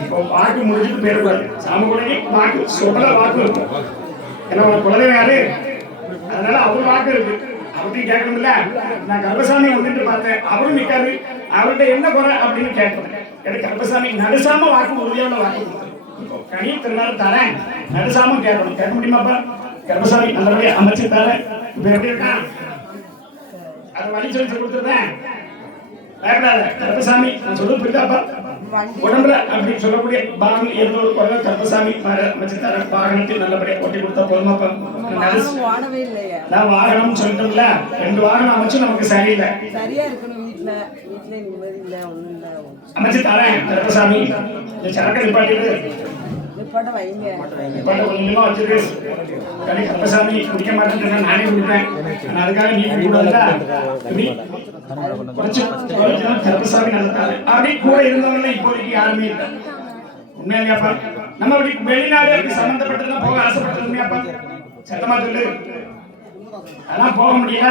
இப்போ வாக்கு முடிஞ்சுட்டு பெயரக்கூடாது சாம கொடைக்கு வாக்கு சொல்ல வாக்கு இருக்கும் ஏன்னா உனக்கு குழந்தை யாரு அதனால அவர் வாக்கு இருக்கு அவர்கிட்ட கேட்கணும்ல நான் கருப்பசாமி வந்துட்டு பார்த்தேன் அவரும் நிக்காரு அவர்கிட்ட என்ன குறை அப்படின்னு கேட்கணும் எனக்கு கருப்பசாமி நடுசாம வாக்கு உறுதியான வாக்கு இப்போ கனியும் திருநாள் தரேன் நடுசாம கேட்க முடியுமாப்பா கருப்பசாமி நல்லபடியா அமைச்சு தரேன் இப்ப எப்படி இருக்கான் அதை வழி சொல்லி கொடுத்துருந்தேன் கருப்பசாமி நான் சொல்றது புரியுதாப்பா உடம்புல அப்படின்னு சொல்லக்கூடிய பாகம் எந்த ஒரு குறைவோ கருப்பசாமி அமைச்சு தர வாகனத்தை நல்லபடியா ஓட்டி கொடுத்தா போதுமாப்பா நான் வாகனம் சொல்லிட்டோம்ல 2 வாகனம் அமைச்சு நமக்கு சரியில்லை சரியா இருக்கணும் வீட்டுல நிம்மதி இல்ல ஒண்ணும் இல்ல அமைச்சு தரேன் கருப்பசாமி இந்த சரக்கு நிப்பாட்டிட்டு நிப்பாட்ட வைங்க நிப்பாட்ட கொஞ்சமா வச்சிருக்கு கருப்பசாமி குடிக்க மாட்டேன் நானே குடிப்பேன் அதுக்காக நீ குடிக்கூடாதா கொஞ்சம் கருப்பசாமி நல்லதாரு அப்படி கூட இருந்தவங்க இப்போதைக்கு யாருமே இல்லை உண்மையாப்பா நம்ம அப்படி வெளிநாடு அப்படி சம்பந்தப்பட்டதுதான் போக ஆசைப்பட்டதுமையாப்பா சத்தமா சொல்லு அதெல்லாம் போக முடியல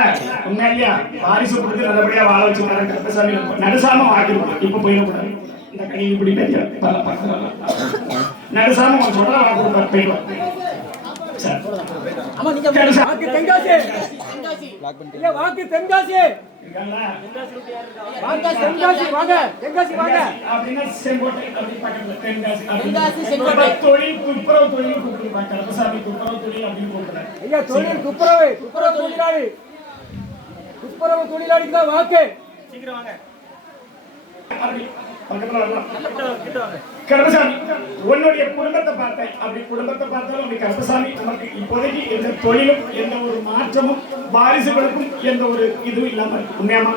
உண்மையா வாரிசு கொடுத்து நல்லபடியா வாழ வச்சு கருப்பசாமி நடுசாம வாக்கிருக்கோம் இப்ப போயிடக்கூடாது இந்த கனி இப்படி நடுசாம சொல்ற வாக்கு போயிடுவோம் வாக்கு தென்காசி வாங்க தென்காசி வாங்க தென்காசி வாங்க அப்படினா செங்கோட்டை அப்படி பக்கத்துல தென்காசி செங்கோட்டை தொழில் துப்புரவு தொழில் கூப்பிடுறாங்க கருப்பசாமி துப்புரவு தொழில் அப்படி கூப்பிடுறாங்க ஐயா தொழில் துப்புரவு தொழிலாளிக்கு தான் வாக்கு சீக்கிரம் வாங்க அப்படி பக்கத்துல வரலாம் கருப்பசாமி உன்னுடைய குடும்பத்தை பார்த்தேன் அப்படி குடும்பத்தை பார்த்தாலும் அப்படி கருப்பசாமி நமக்கு இப்போதைக்கு எந்த தொழிலும் எந்த ஒரு மாற்றமும் வாரிசுகளுக்கும் எந்த ஒரு இதுவும் இல்லாம இருக்கு உண்மையாமா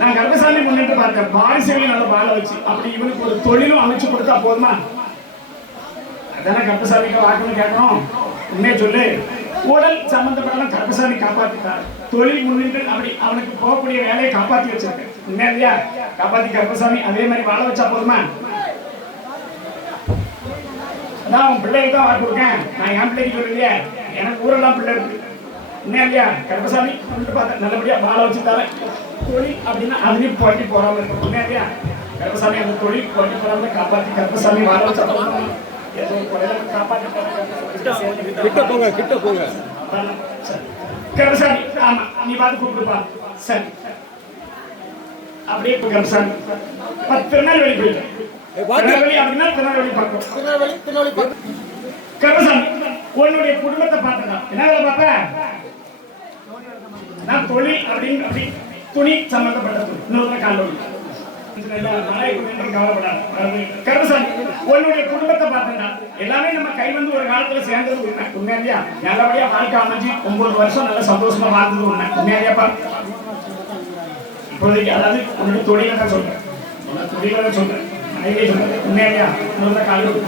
நான் கருப்பசாமி முன்னிட்டு பார்த்தேன் வாரிசுகளையும் நல்லா வாழ வச்சு அப்படி இவனுக்கு ஒரு தொழிலும் அமைச்சு கொடுத்தா போதுமா அதான கருப்பசாமிக்கு வாக்குன்னு கேட்கணும் உண்மையை சொல்லு உடல் சம்பந்தப்பட்ட கருப்பசாமி காப்பாத்திட்டார் தொழில் முன்னிட்டு அப்படி அவனுக்கு போகக்கூடிய வேலையை காப்பாத்தி வச்சிருக்கேன் உண்மையா காப்பாத்தி கருப்பசாமி அதே மாதிரி வாழ வச்சா போதுமா அதான் உன் பிள்ளைக்கு தான் வாக்கு கொடுக்கேன் நான் என் பிள்ளைக்கு சொல்லலையே எனக்கு ஊரெல்லாம் பிள்ளை இருக்கு உண்மையா கருப்பசாமி பார்த்தேன் நல்லபடியா வாழ வச்சு தரேன் தொழில் அப்படின்னா அதுலயும் போட்டி போறாம இருக்கும் உண்மையா கருப்பசாமி அந்த தொழில் கொண்டு பிறந்த காப்பாற்றி கருப்பசாமி வாழ வச்சா ஏதோ ஒரு கொலையில காப்பாற்றி கிட்ட போங்க கருப்பசாமி ஆமா நீ பார்த்து கூப்பிடுப்பா சரி அப்படியே கருப்பசாமி திருநெல்வேலி போயிட்டேன் திருநெல்வேலி அப்படின்னா திருநெல்வேலி பக்கம் கருப்பசாமி உன்னுடைய குடும்பத்தை பார்த்தா என்ன வேலை பார்ப்ப நான் தொழில் அப்படின்னு அப்படி துணி சம்பந்தப்பட்ட இன்னொரு காலம் கருப்பசாமி உன்னுடைய குடும்பத்தை பார்த்தா எல்லாமே நம்ம கை வந்து ஒரு காலத்துல சேர்ந்தது உண்மை உண்மையா நல்லபடியா வாழ்க்கை அமைஞ்சு 9 வருஷம் நல்ல சந்தோஷமா வாழ்ந்தது உண்மை உண்மையாப்பா இப்போதைக்கு அதாவது உன்னுடைய தொழிலை தான் சொல்றேன் தொழிலை தான் சொல்றேன் மனைவியை சொல்றேன் உண்மையா இன்னொரு காலம்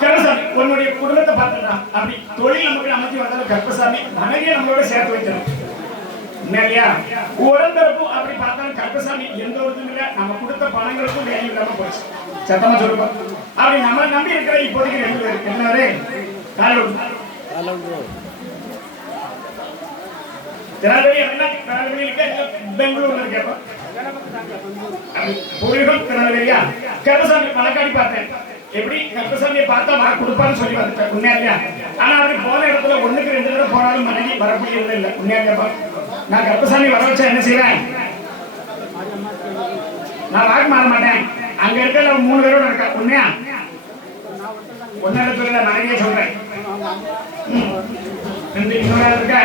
கருப்பசாமி உன்னுடைய குடும்பத்தை பார்த்தா அப்படி தொழில் நமக்கு அமைச்சு வந்தாலும் கருப்பசாமி மனைவியை நம்மளோட சேர்த்து வைக்கணும் இல்லையா உடம்புக்கும் அப்படி பார்த்தாலும் கருப்பசாமி எந்த ஒரு இல்லை நம்ம கொடுத்த பணங்களுக்கும் வேல்யூ இல்லாம போச்சு சத்தமா சொல்லுவோம் அப்படி நம்மளை நம்பி இருக்கிற இப்போதைக்கு 2 பேர் என்னவரே பெங்களூர்ல இருக்க திருநெல்வேலியா கருப்பசாமி பழக்காடி பார்த்தேன் எப்படி கருப்பசாமியை பார்த்தா வர கொடுப்பான்னு சொல்லி வந்துட்டேன் உண்மையா ஆனா அப்படி போன இடத்துல 1க்கு 2 தடவை போனாலும் மனைவி வரக்கூடியது இல்லை உண்மையாப்பா நான் கருப்பசாமி வர வச்சா என்ன செய்வேன் நான் வாக்கு மாற மாட்டேன் அங்க இருக்க 3 பேரோட இருக்கா உண்மையா ஒன்னு இடத்துல மனைவியே சொல்றேன் இன்னொரு ஆள் இருக்கா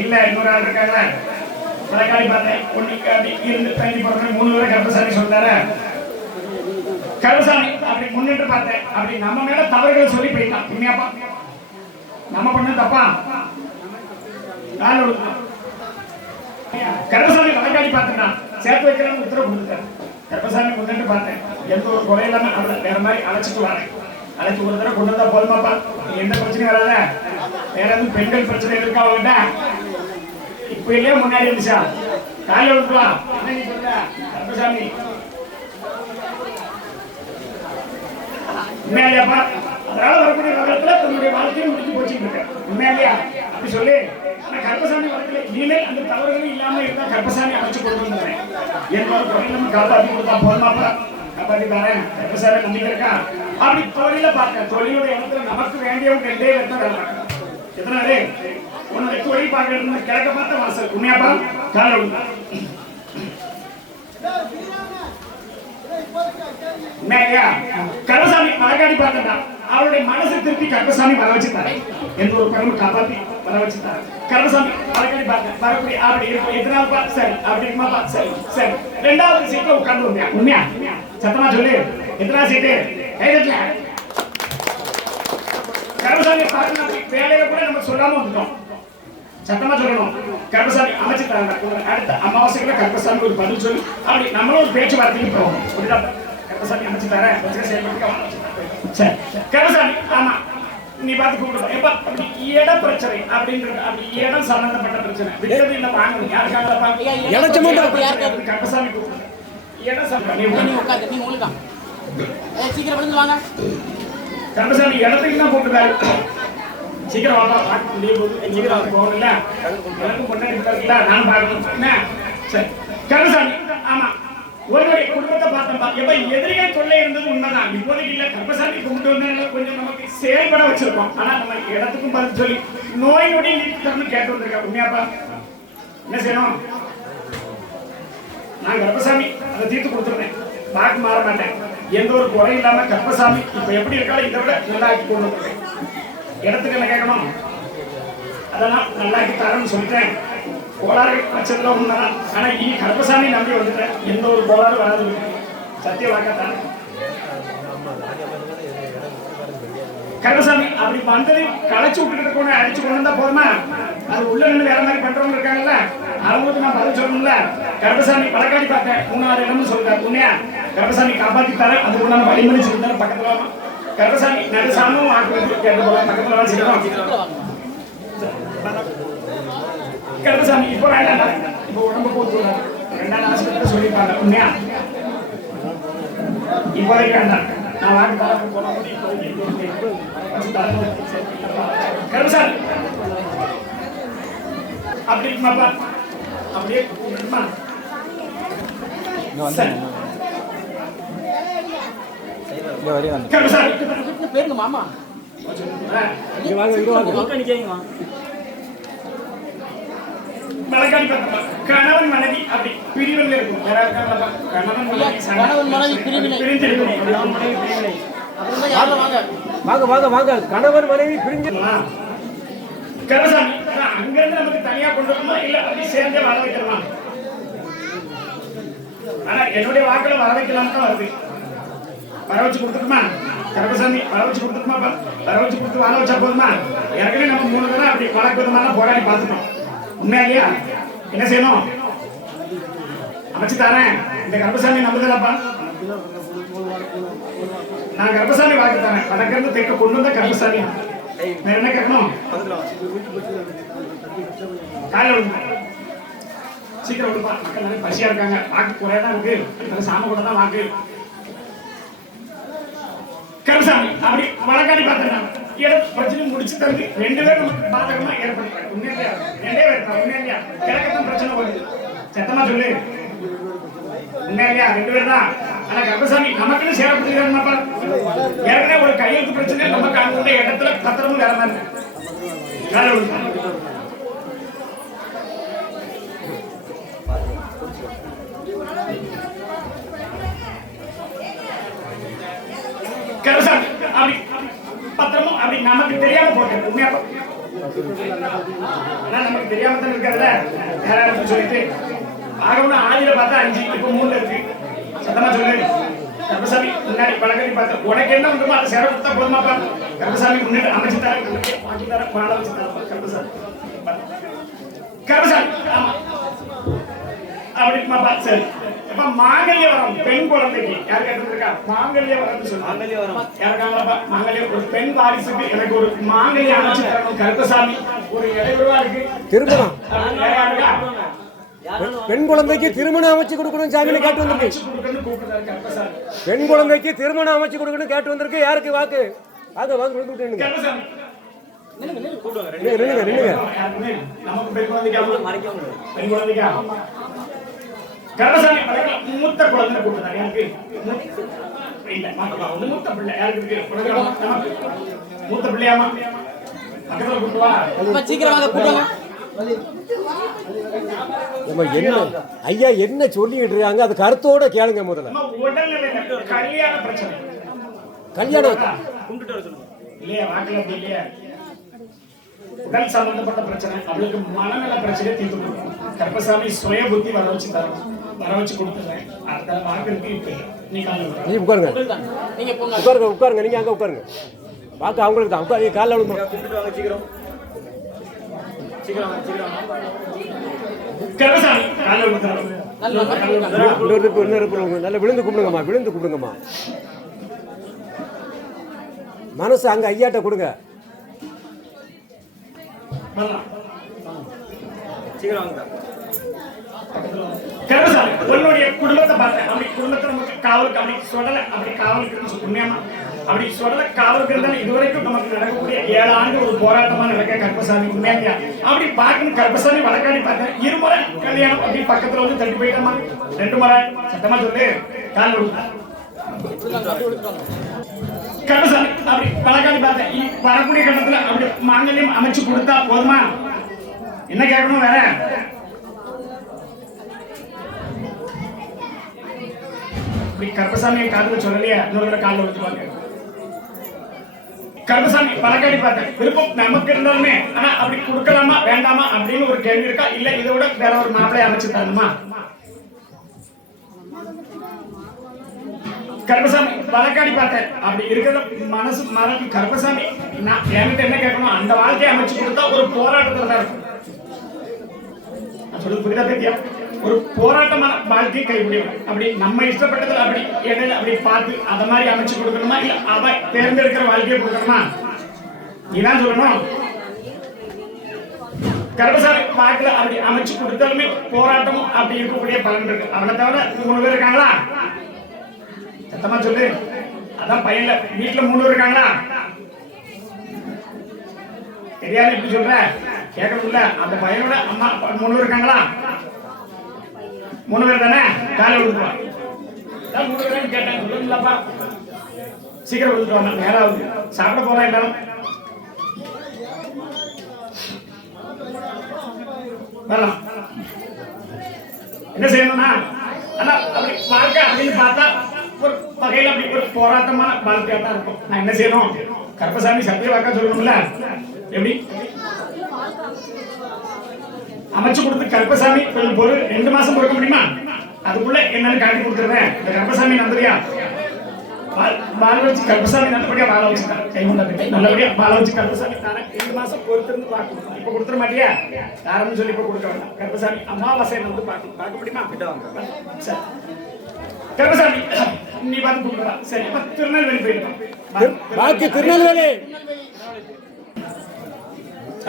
இல்ல இன்னொரு ஆள் இருக்காங்க பழக்காடி பார்த்தேன் ஒண்ணுக்கு அப்படி இருந்து தங்கி போறேன் 3 பேரை கருப்பசாமி சொல்றாரு கருப்பசாமி அப்படி முன்னிட்டு பார்த்தேன் அப்படி நம்ம மேல தவறுகளை சொல்லி போயிட்டான் உண்மையாப்பா நம்ம பண்ண தப்பா கருப்பசாமி வழக்காடி பார்த்துட்டான் சேர்த்து வைக்கிறான்னு உத்தரவு கொடுத்தாரு கருப்பசாமி முன்னிட்டு பார்த்தேன் எந்த ஒரு குறை இல்லாம அவளை வேற மாதிரி அழைச்சிட்டு வரேன் அழைச்சு ஒரு தடவை கொண்டு வந்தா போதுமாப்பா எந்த பிரச்சனையும் வராத வேற எதுவும் பெண்கள் பிரச்சனை இருக்கா அவங்ககிட்ட இப்ப இல்லையா முன்னாடி இருந்துச்சா காலையில விட்டுலாம் என்ன நீ சொல்ற கருப்பசாமி உண்மையாப்பா அதனால வரக்கூடிய காலத்துல தன்னுடைய வாழ்க்கையை முடிச்சு போச்சுட்டு இருக்க உண்மையா அப்படி சொல்லி கருப்பசாமி வாழ்க்கையில இனிமேல் அந்த தவறுகளும் இல்லாம இருந்தா கருப்பசாமி அமைச்சு கொண்டு வந்துறேன் என்னோட தொழில் நம்ம காப்பாற்றி கொடுத்தா போதுமாப்பா காப்பாற்றி தரேன் கருப்பசாமி நம்பிக்கை இருக்கா அப்படி தொழில பார்க்க தொழிலோட இடத்துல நமக்கு வேண்டியவங்க 2 பேர் தான் வேலை பார்க்கணும் எத்தனாலே உன்னுடைய தொழில் பார்க்கறது கிழக்க பார்த்த வாசல் உண்மையாப்பா கால கருப்பசாமி பழக்காடி பார்த்தா அவருடைய மனசை திருப்பி கருப்பசாமி வர வச்சுட்டாரு எந்த ஒரு பணமும் காப்பாத்தி வர வச்சுட்டாரு கருப்பசாமி பழக்காடி பார்த்த வரக்கூடிய அப்படி இருக்கும் எத்தனாவது பார்த்து சரி அப்படி இருக்குமா பார்த்து சரி சரி 2வது சீட்ல உட்கார்ந்து வந்தேன் உண்மையா சத்தமா சொல்லு எத்தனா சீட்டு கைதட்டல கருப்பசாமி பார்த்து வேலையில கூட நம்ம சொல்லாம வந்துட்டோம் சத்தமா சொல்லணும் கருப்பசாமி அமைச்சு தராங்க அடுத்த அமாவாசைக்குள்ள கருப்பசாமி ஒரு பதில் சொல்லி அப்படி நம்மளும் ஒரு பேச்சுவார்த்தைக்கு போவோம் கருப்பசாமி அமைச்சு தரேன் சரி கருப்பசாமி ஆமா நீ பார்த்து கூப்பிடுவோம் எப்ப அப்படி இட பிரச்சனை அப்படின்றது அப்படி இடம் சம்பந்தப்பட்ட பிரச்சனை விட்டது இல்ல வாங்கணும் யாருக்காக கருப்பசாமி கூப்பிடுறேன் இடம் சம்பந்தம் சீக்கிரம் வாங்க கருப்பசாமி இடத்துக்கு தான் போட்டுருக்காரு சீக்கிரம் வாங்க சீக்கிரம் போகணும்ல எனக்கு முன்னாடி இருக்குல்ல நான் பார்க்கணும் என்ன சரி கருப்பசாமி ஆமா உங்களுடைய குடும்பத்தை பார்த்தா எப்ப எதிரிகள் தொல்லை இருந்தது உண்மைதான் இப்போதைக்கு இல்ல கருப்பசாமி கும்பிட்டு வந்தா கொஞ்சம் நமக்கு செயல்பட வச்சிருக்கோம் ஆனா நம்ம இடத்துக்கும் பதில் சொல்லி நோய் நொடி நீக்கணும்னு கேட்டு வந்திருக்கேன் உண்மையாப்பா என்ன செய்யணும் நான் கருப்பசாமி அதை தீர்த்து கொடுத்துருந்தேன் வாக்கு மாற மாட்டேன் எந்த ஒரு குறை இல்லாம கருப்பசாமி இப்ப எப்படி இருக்காலும் இதை விட நல்லாக்கி கொண்டு வந்திருக்கேன் இடத்துக்கு என்ன கேட்கணும் அதெல்லாம் நல்லாக்கி தரேன்னு சொல்லிட்டேன் கோளாறு பட்சத்துல உண்மைதான் ஆனா இனி கருப்பசாமி நம்பி வந்துட்டேன் எந்த ஒரு கோளாறு வராது சத்திய வாக்கத்தான் கருப்பசாமி அப்படி வந்ததை களைச்சு விட்டுக்கிட்டு கொண்டு அடிச்சு கொண்டு வந்தா போதுமா அது உள்ள நின்று வேற மாதிரி பண்றவங்க இருக்காங்கல்ல அவங்களுக்கு நான் பதில் சொல்லணும்ல கருப்பசாமி பழக்காடி பார்த்தேன் 3-6 இடம்னு சொல்றாரு உண்மையா கருப்பசாமி காப்பாத்தி தரேன் அது உண்டான வழிமொழி சொல்லிட்டாரு பக்கத்துல கருப்பசாமி நடுசாமும் கேட்டு போல பக்கத்துல வச்சுக்கிறோம் கருப்பசாமி இப்போ வேண்டாம் இப்போ உடம்பு போட்டு 2 ஆஸ்பத்திரி சொல்லியிருப்பாங்க உண்மையா இப்போதைக்கு வேண்டாம் நான் வாக்கு போன கருப்பசாமி அப்படி இருக்குமாப்பா அப்படியே கூப்பிடுமா கருப்பசாமி பேருங்க மாமா வழக்காடி பார்த்தா கணவன் மனைவி அப்படி பிரிவில் இருக்கும் கணவன் மனைவி பிரிஞ்சிருக்கும் வாங்க வாங்க வாங்க கணவன் மனைவி பிரிஞ்சு கருப்பசாமி அங்கிருந்து நமக்கு தனியா கொண்டு வரணுமா இல்ல அப்படி சேர்ந்தே வர வைக்கணுமா ஆனா என்னுடைய வாக்குல வர வைக்கலாம் தான் வருது வர வச்சு கொடுத்துருமா கருப்பசாமி வர வச்சு கொடுத்துருமா வர வச்சு கொடுத்து வர வச்சா போதுமா ஏற்கனவே நம்ம 3 தடவை அப்படி வழக்கு விதமான போராடி பார்த்துட்டோம் உண்மையா இல்லையா என்ன செய்யணும் அமைச்சு தரேன் இந்த கருப்பசாமி நம்புதலப்பா நான் கருப்பசாமி வாக்கு தரேன் வடக்கிருந்து தெற்க கொண்டு வந்த கருப்பசாமி வேற என்ன கேட்கணும் காலையில் விடுங்க சீக்கிரம் விடுப்பா மக்கள் நிறைய பசியா இருக்காங்க வாக்கு குறையா தான் இருக்கு சாம கூட தான் வாக்கு கருப்பசாமி அப்படி வழக்காடி பார்த்துட்டாங்க பிரச்சனை முடிச்சு தந்து 2 பேரும் நமக்கு பாதகமா ஏற்படுறாங்க உண்மையா 2 பேர் உண்மையா கிழக்கத்தான் பிரச்சனை வருது சத்தமா சொல்லு உண்மையா 2 பேர் தான் ஆனா கருப்பசாமி நமக்குன்னு சேரப்பட்டுருக்காங்கப்பா ஏற்கனவே ஒரு கையெழுத்து பிரச்சனை நமக்கு அங்குள்ள இடத்துல பத்திரமும் வேற மாதிரி கருப்பசாமி அப்படி பத்திரமும் அப்படி நமக்கு தெரியாம போட்டேன் உண்மையா நமக்கு தெரியாம தான் இருக்காதுல்ல யாராவது சொல்லிட்டு ஆகணும் ஆதியில பார்த்தா 5 இப்போ 3 இருக்கு சத்தமா சொல்லு கருப்பசாமி முன்னாடி பழக்கடி பார்த்து உனக்கு என்ன உண்டுமோ அதை சேர கொடுத்தா போதுமாப்பா கருப்பசாமி முன்னாடி அமைச்சு தர வாங்கி தர பாட வச்சு தர கருப்பசாமி கருப்பசாமி ஆமா அப்படிமாப்பா சரி அப்ப மாங்கல்ய வரம் பெண் குழந்தைக்கு யார் கேட்டிருக்கா மாங்கல்ய வரம்னு சொல்லுவாங்க யாருக்காங்களப்பா மாங்கல்ய ஒரு பெண் வாரிசுக்கு எனக்கு ஒரு மாங்கல்ய அமைச்சு தரணும் கருப்பசாமி ஒரு இடைவெளியா இருக்கு திருமணம் பெண் குழந்தைக்கு திருமணம் அமைச்சு கொடுக்கணும் சாமின்னு கேட்டு வந்திருக்கு பெண் குழந்தைக்கு திருமணம் அமைச்சு கொடுக்கணும் கேட்டு வந்திருக்கு யாருக்கு வாக்கு வாங்க வாங்க கொடுத்து விட்டுங்க கருப்பசாமி மூத்த குழந்தை கூப்பிட்டாங்க யாருக்கு மூத்த பிள்ளை யாருக்கு மூத்த பிள்ளையாமா பக்கத்துல கூப்பிடுவா சீக்கிரம் என்ன ஐயா என்ன சொல்லிட்டு இருக்காங்க அது கருத்தோட கேளுங்க முதல்ல உடல்நிலை கல்யாண பிரச்சனை கல்யாணம் இல்லையா வாக்குல இல்லையா உடல் சம்பந்தப்பட்ட பிரச்சனை அவளுக்கு மனநல பிரச்சனை தீர்த்து கொடுக்கும் கருப்பசாமி சுய புத்தி வர வச்சு தரும் வர வச்சு கொடுத்துறேன் அடுத்த வாக்குக்கு இப்ப நீ உட்காருங்க உட்காருங்க உட்காருங்க நீங்க அங்க உட்காருங்க வாக்கு அவங்களுக்கு தான் உட்காரு காலைல விடுமா கருப்பசாமி காலைல விடுறாங்க நல்ல விழுந்து கூப்பிடுங்கம்மா விழுந்து கூப்பிடுங்கம்மா மனசு அங்க ஐயாட்ட கொடுங்க கருப்பசாமி உன்னுடைய குடும்பத்தை பார்த்தேன் அப்படி குடும்பத்தை நமக்கு காவலுக்கு அப்படி சொடல அப்படி காவலுக்கு உண்மையாமா அப்படி சொடல காவலுக்கு இருந்தாலும் இதுவரைக்கும் நமக்கு நடக்கக்கூடிய 7 ஆண்டு ஒரு போராட்டமா நடக்க கருப்பசாமி உண்மையா அப்படி பார்க்கணும் கருப்பசாமி வழக்காடி பார்த்தேன் 2 முறை கல்யாணம் அப்படி பக்கத்துல வந்து தள்ளி போயிட்டோமா 2 முறை சத்தமா சொல்லு கால் கருப்பசாமி அப்படி வழக்காடி பார்த்தேன் வரக்கூடிய கட்டத்துல அப்படி மாங்கல்யம் அமைச்சு கொடுத்தா போதுமா என்ன கேட்கணும் வேற கருப்பசாமி காதுல சொல்லலையா இன்னொரு காலில் விழுத்துவாங்க கருப்பசாமி வழக்காடி பார்த்தேன் விருப்பம் நமக்கு இருந்தாலுமே ஆனா அப்படி கொடுக்கலாமா வேண்டாமா அப்படின்னு ஒரு கேள்வி இருக்கா இல்ல இதை விட வேற ஒரு மாப்பிளைய அமைச்சு தரணுமா கருப்பசாமி வழக்காடி பார்த்தேன் அப்படி இருக்கிற மனசு மறந்து கருப்பசாமி நான் என்கிட்ட என்ன கேட்கணும் அந்த வாழ்க்கையை அமைச்சு கொடுத்தா ஒரு போராட்டத்துல தான் இருக்கும் சொல்லுது புரியுதா பேத்தியா ஒரு போராட்டமான வாழ்க்கையை கைவிடும் அப்படி நம்ம இஷ்டப்பட்டதுல அப்படி இடையில அப்படி பார்த்து அத மாதிரி அமைச்சு கொடுக்கணுமா இல்ல அவ தேர்ந்தெடுக்கிற வாழ்க்கையை கொடுக்கணுமா இதான் சொல்லணும் கருப்பசாமி வாக்குல அப்படி அமைச்சு கொடுத்தாலுமே போராட்டமும் அப்படி இருக்கக்கூடிய பலன் இருக்கு அவனை தவிர 3 பேர் இருக்காங்களா சத்தமா சொல்லு அதான் பையன்ல வீட்டுல 3 இருக்காங்களா தெரியாது இப்படி சொல்ற கேட்கணும்ல அந்த பையனோட அம்மா 3 பேர் இருக்காங்களா 3 பேர் தானே காலை விடுப்பா 3 பேரும் கேட்டேன் சொல்லுங்களாப்பா சீக்கிரம் விடுத்து வாங்க நேரம் ஆகுது சாப்பிட போறேன் எல்லாரும் வரலாம் என்ன செய்யணும்னா ஆனா அப்படி வாழ்க்கை அப்படின்னு பார்த்தா ஒரு வகையில் அப்படி ஒரு போராட்டமான வாழ்க்கையா தான் இருக்கும் நான் என்ன செய்யணும் கருப்பசாமி சத்திய வாக்கா சொல்லணும்ல எப்படி அமைச்சு கொடுத்து கருப்பசாமி கொஞ்சம் ஒரு 2 மாசம் பொறுக்க முடியுமா அதுக்குள்ள என்னன்னு காட்டி கொடுத்துருவேன் இந்த கருப்பசாமி நம்புறியா வாழ வச்சு கருப்பசாமி நல்லபடியா வாழ வச்சுட்டான் கை கொண்டாட்டு நல்லபடியா வாழ வச்சு கருப்பசாமி தானே 2 மாசம் பொறுத்திருந்து பார்க்கணும் இப்ப கொடுத்துட மாட்டியா யாருன்னு சொல்லி இப்ப கொடுக்க வேண்டாம் கருப்பசாமி அமாவாசை வந்து பார்க்க முடியுமா சரி கருப்பசாமி நீ பார்த்து கொடுக்குறா சரி இப்ப திருநெல்வேலி போயிடலாம் பாக்கி திருநெல்வேலி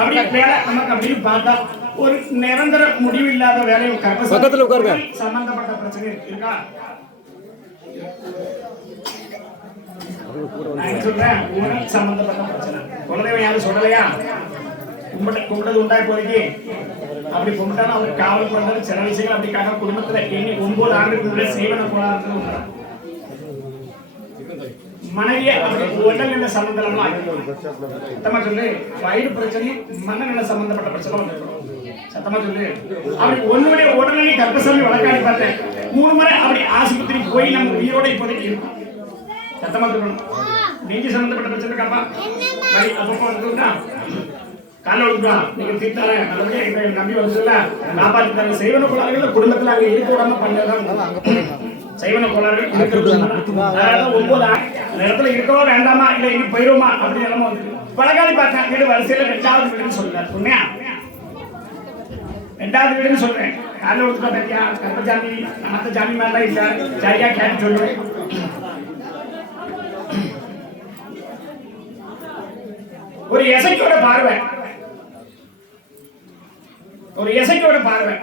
அப்படி வேலை நமக்கு அப்படின்னு பார்த்தா ஒரு நிரந்தர முடிவு இல்லாத வேலையும் பக்கத்துல உட்காருங்க சம்பந்தப்பட்ட பிரச்சனை இருக்கா நான் சொல்றேன் உடல் சம்பந்தப்பட்ட பிரச்சனை குலதெய்வம் யாரும் சொல்லலையா கும்பிட்டது உண்டா இப்போதைக்கு அப்படி கும்பிட்டாலும் அவர் காவல் பண்ணாலும் சில விஷயங்கள் அப்படிக்காக குடும்பத்துல எண்ணி 9 ஆண்டுக்கு முன்னாடி செய்வன போலான்னு மனைவிய உடல் நிலை சம்பந்தம்லாம் சத்தமா சொல்லு வயிறு பிரச்சனையும் மனநல சம்பந்தப்பட்ட பிரச்சனை சத்தமா சொல்லு அப்படி ஒன்னுடைய உடல்நிலை கர்ப்பசாமி வழக்காடி பார்த்தேன் 3 முறை அப்படி ஆஸ்பத்திரி போய் நம்ம உயிரோட இப்போதைக்கு இருக்கும் சத்தமா சொல்லணும் நெஞ்சு சம்பந்தப்பட்ட பிரச்சனை காப்பா அப்பப்போ வந்துட்டா காலை விட்டுவா நீங்க தீர்த்தார நல்லபடியா எங்களை நம்பி வந்துல காப்பாற்றிட்டாங்க செய்வன கோளாறுகள் குடும்பத்துல அங்க இருக்க விடாம பண்ணதான் செய்வன கோளாறுகள் இருக்கிறது 9 இடத்துல இருக்கவோ வேண்டாமா இல்ல இனி போயிருமா அப்படின்னு எல்லாம் வந்து வழக்காடி பார்த்தேன் வீடு வரிசையில 2வது வீடுன்னு சொல்றாரு உண்மையா 2வது வீடுன்னு சொல்றேன் காலை விட்டுட்டா பத்தியா கர்ப்பசாமி மத்த ஜாமி மேலாம் இல்ல சரியா கேட்டு சொல்லுவேன் ஒரு எசைக்கோட பார்வை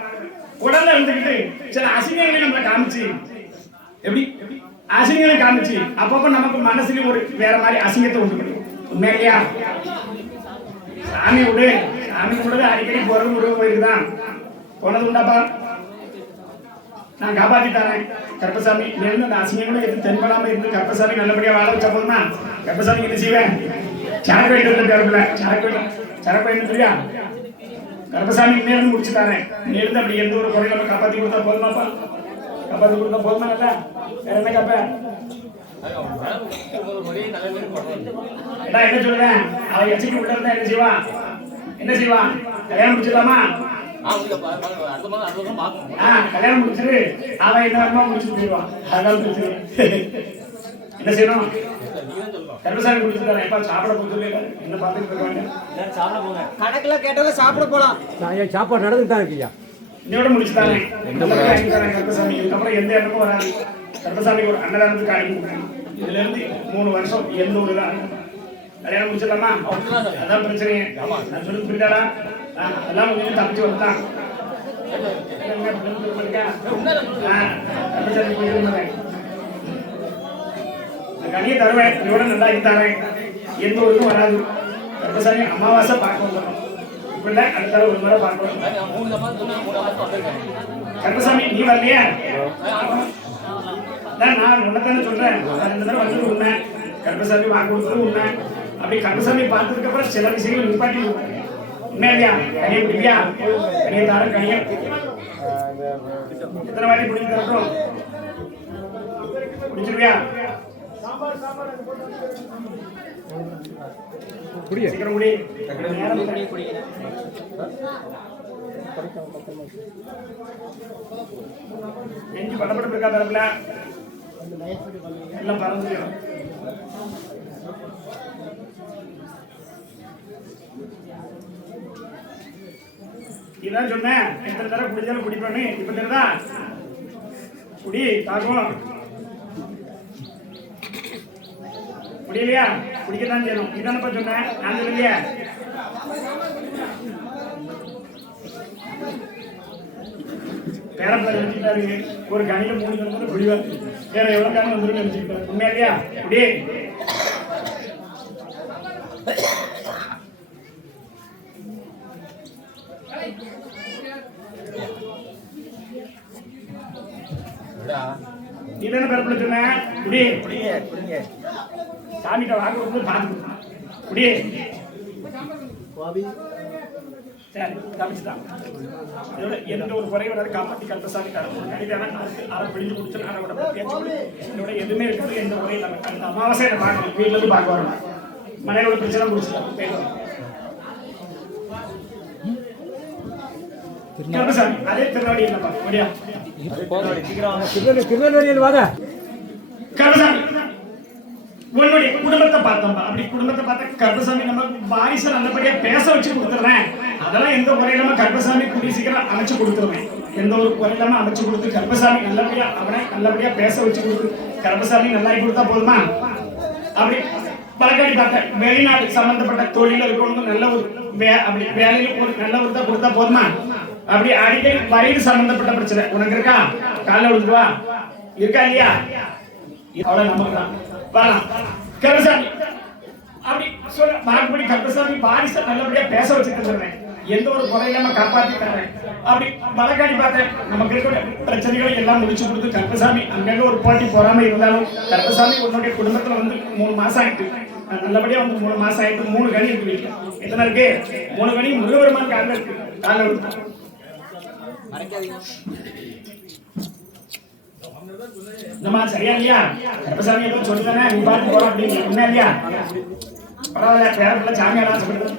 உடல்ல இருந்துகிட்டு சில அசிங்கங்களை நம்மளை காமிச்சு எப்படி அசிங்கங்களை காமிச்சு அப்பப்ப நமக்கு மனசுல ஒரு வேற மாதிரி அசிங்கத்தை உண்டு பண்ணும் உண்மையா சாமி விடுறது அடிக்கடி போறது முருகன் போயிருக்குதான் போனது உண்டாப்பா நான் காப்பாத்தி தரேன் கருப்பசாமி இருந்து அந்த அசிங்கங்களும் எது தென்படாம இருந்து கருப்பசாமி நல்லபடியா வாழ வச்ச போதுமா கருப்பசாமி என்ன செய்வேன் சரக்கு வேண்டிய பேருக்குல சரக்கு வேணும் தெரியா கருப்பசாமி நேர்ந்து முடிச்சு தரேன் நேர்ந்து அப்படி எந்த ஒரு குறையில நம்ம காப்பாத்தி கொடுத்தா போதுமாப்பா காப்பாத்தி கொடுத்தா போதுமா இல்ல வேற என்ன காப்ப என்ன சொல்றேன் அவ எச்சிக்கு உள்ள இருந்தா என்ன செய்வா கல்யாணம் முடிச்சிடலாமா கல்யாணம் முடிச்சிரு அவன் என்ன முடிச்சுட்டு போயிடுவான் அதனால என்ன செய்யணும் கருப்பசாமி குடிச்சுட்டாரு எப்ப சாப்பிட போறது என்ன பார்த்துட்டு இருக்காங்க கணக்குல கேட்டவங்க சாப்பிட போலாம் சாப்பாடு நடந்துட்டு தான் இருக்கியா இன்னோட முடிச்சுட்டாங்க கருப்பசாமி இதுக்கப்புறம் எந்த இடமும் வராது கருப்பசாமி ஒரு அன்னதானத்துக்கு அனுப்பி இதுல இருந்து 3 வருஷம் எந்த ஒரு கல்யாணம் முடிச்சிடலாமா அதான் பிரச்சனையே நான் சொல்லி புரியுதாடா எல்லாம் கொஞ்சம் தப்பிச்சு வந்துட்டான் கருப்பசாமி போயிருந்தேன் கனியை தருவேன் இதோட நல்லா இருந்தாரேன் எந்த ஒருக்கும் வராது கருப்பசாமி அமாவாசை பார்க்க வந்துடும் இப்ப அடுத்த ஒரு முறை பார்க்கணும் கருப்பசாமி நீ வரலையா நான் உன்னதானே சொல்றேன் 2 தடவை வந்து உண்மை கருப்பசாமி வாக்கு கொடுத்தது உண்மை அப்படி கருப்பசாமி பார்த்ததுக்கு அப்புறம் சில விஷயங்கள் நிப்பாட்டி உண்மையா இல்லையா கனியை பிடிப்பியா கனியை தார கனியை எத்தனை வாட்டி பிடிச்சி தரட்டும் பிடிச்சிருவியா சீக்கிரம் முடி நெஞ்சு படப்பட்டு இருக்கா தரப்புல எல்லாம் பறந்து இதான் சொன்னேன் எத்தனை தடவை குடிச்சாலும் குடிப்பேன்னு இப்ப தெரியுதா குடி தாக்கும் முடியலையா குடிக்கத்தான் செய்யணும் இதானப்பா சொன்னேன் நான் சொல்லலையா பேரப்பிள்ளை நினைச்சுக்கிட்டாரு ஒரு கணில 3 கிலோமீட்டர் குடிவார் வேற எவ்வளவு காரணம் வந்துடும் நினைச்சுக்கிட்டாரு உண்மையா இல்லையா குடி நீ தானே பிறப்புல சொன்ன குடி குடிங்க குடிங்க சாமிகிட்ட வாங்க வந்து பார்த்து குடி சரி காமிச்சுட்டாங்க இதோட எந்த ஒரு குறை வராது காப்பாற்றி கல்பசாமி தரணும் கணிதான அதை பிடிச்சு கொடுத்து அதை பேச்சு இதோட எதுவுமே இருக்கிறது எந்த குறையும் இல்லாமல் அந்த அமாவாசை அதை பார்க்கணும் வீட்டில் இருந்து பார்க்க வரணும் மனையோட பிரச்சனை முடிச்சுட்டாங்க போயிடுவாங்க கல்பசாமி அதே திருநாடி இல்லப்பா முடியா திருநெல்வேலியில் வாங்க. கருப்பசாமி உன்னுடைய குடும்பத்தை பார்த்தோம்பா அப்படி குடும்பத்தை பார்த்த கருப்பசாமி நம்ம வாரிசை நல்லபடியா பேச வச்சு கொடுத்துறேன் அதெல்லாம் எந்த குறையில்லாம கருப்பசாமி கூடிய சீக்கிரம் அமைச்சு கொடுத்துருவேன் எந்த ஒரு குறையில்லாம அமைச்சு கொடுத்து கருப்பசாமி நல்லபடியா அவனை நல்லபடியா பேச வச்சு கொடுத்து கருப்பசாமி நல்லா கொடுத்தா போதுமா அப்படி பழக்கடி பார்த்தேன் வெளிநாடு சம்பந்தப்பட்ட தொழில இருக்கணும் நல்ல ஒரு அப்படி வேலையில ஒரு நல்ல ஒரு தான் கொடுத்தா போதுமா அப்படி அடிக்கடி வயிறு சம்பந்தப்பட்ட பிரச்சனை உனக்கு இருக்கா காலைல விழுந்துவா இருக்கா இல்லையா அவ்வளவு நமக்குதான் வரலாம் கருப்பசாமி அப்படி சொல்ல வாக்குப்படி கருப்பசாமி வாரிசை நல்லபடியா பேச வச்சுட்டு சொல்றேன் எந்த ஒரு குறையில்லாம காப்பாத்தி தரேன் அப்படி வழக்காடி பார்த்தேன் நமக்கு இருக்கிற பிரச்சனைகளை எல்லாம் முடிச்சு கொடுத்து கருப்பசாமி அங்கங்க ஒரு போட்டி போறாம இருந்தாலும் கருப்பசாமி உன்னுடைய குடும்பத்துல வந்து 3 மாசம் ஆயிட்டு நல்லபடியா வந்து 3 மாசம் ஆயிட்டு 3 கனி இருக்கு வீட்டுல எத்தனை இருக்கு 3 கனி முருகபெருமான் காலில் இருக்கு காலில் விழுந்து நம்ம சரியா இல்லையா கருப்பசாமி ஏதோ சொல்லிதானே நீ பாட்டு போற அப்படின்னு என்ன இல்லையா பரவாயில்ல பேரப்பிள்ள சாமியார் ஆசைப்படுது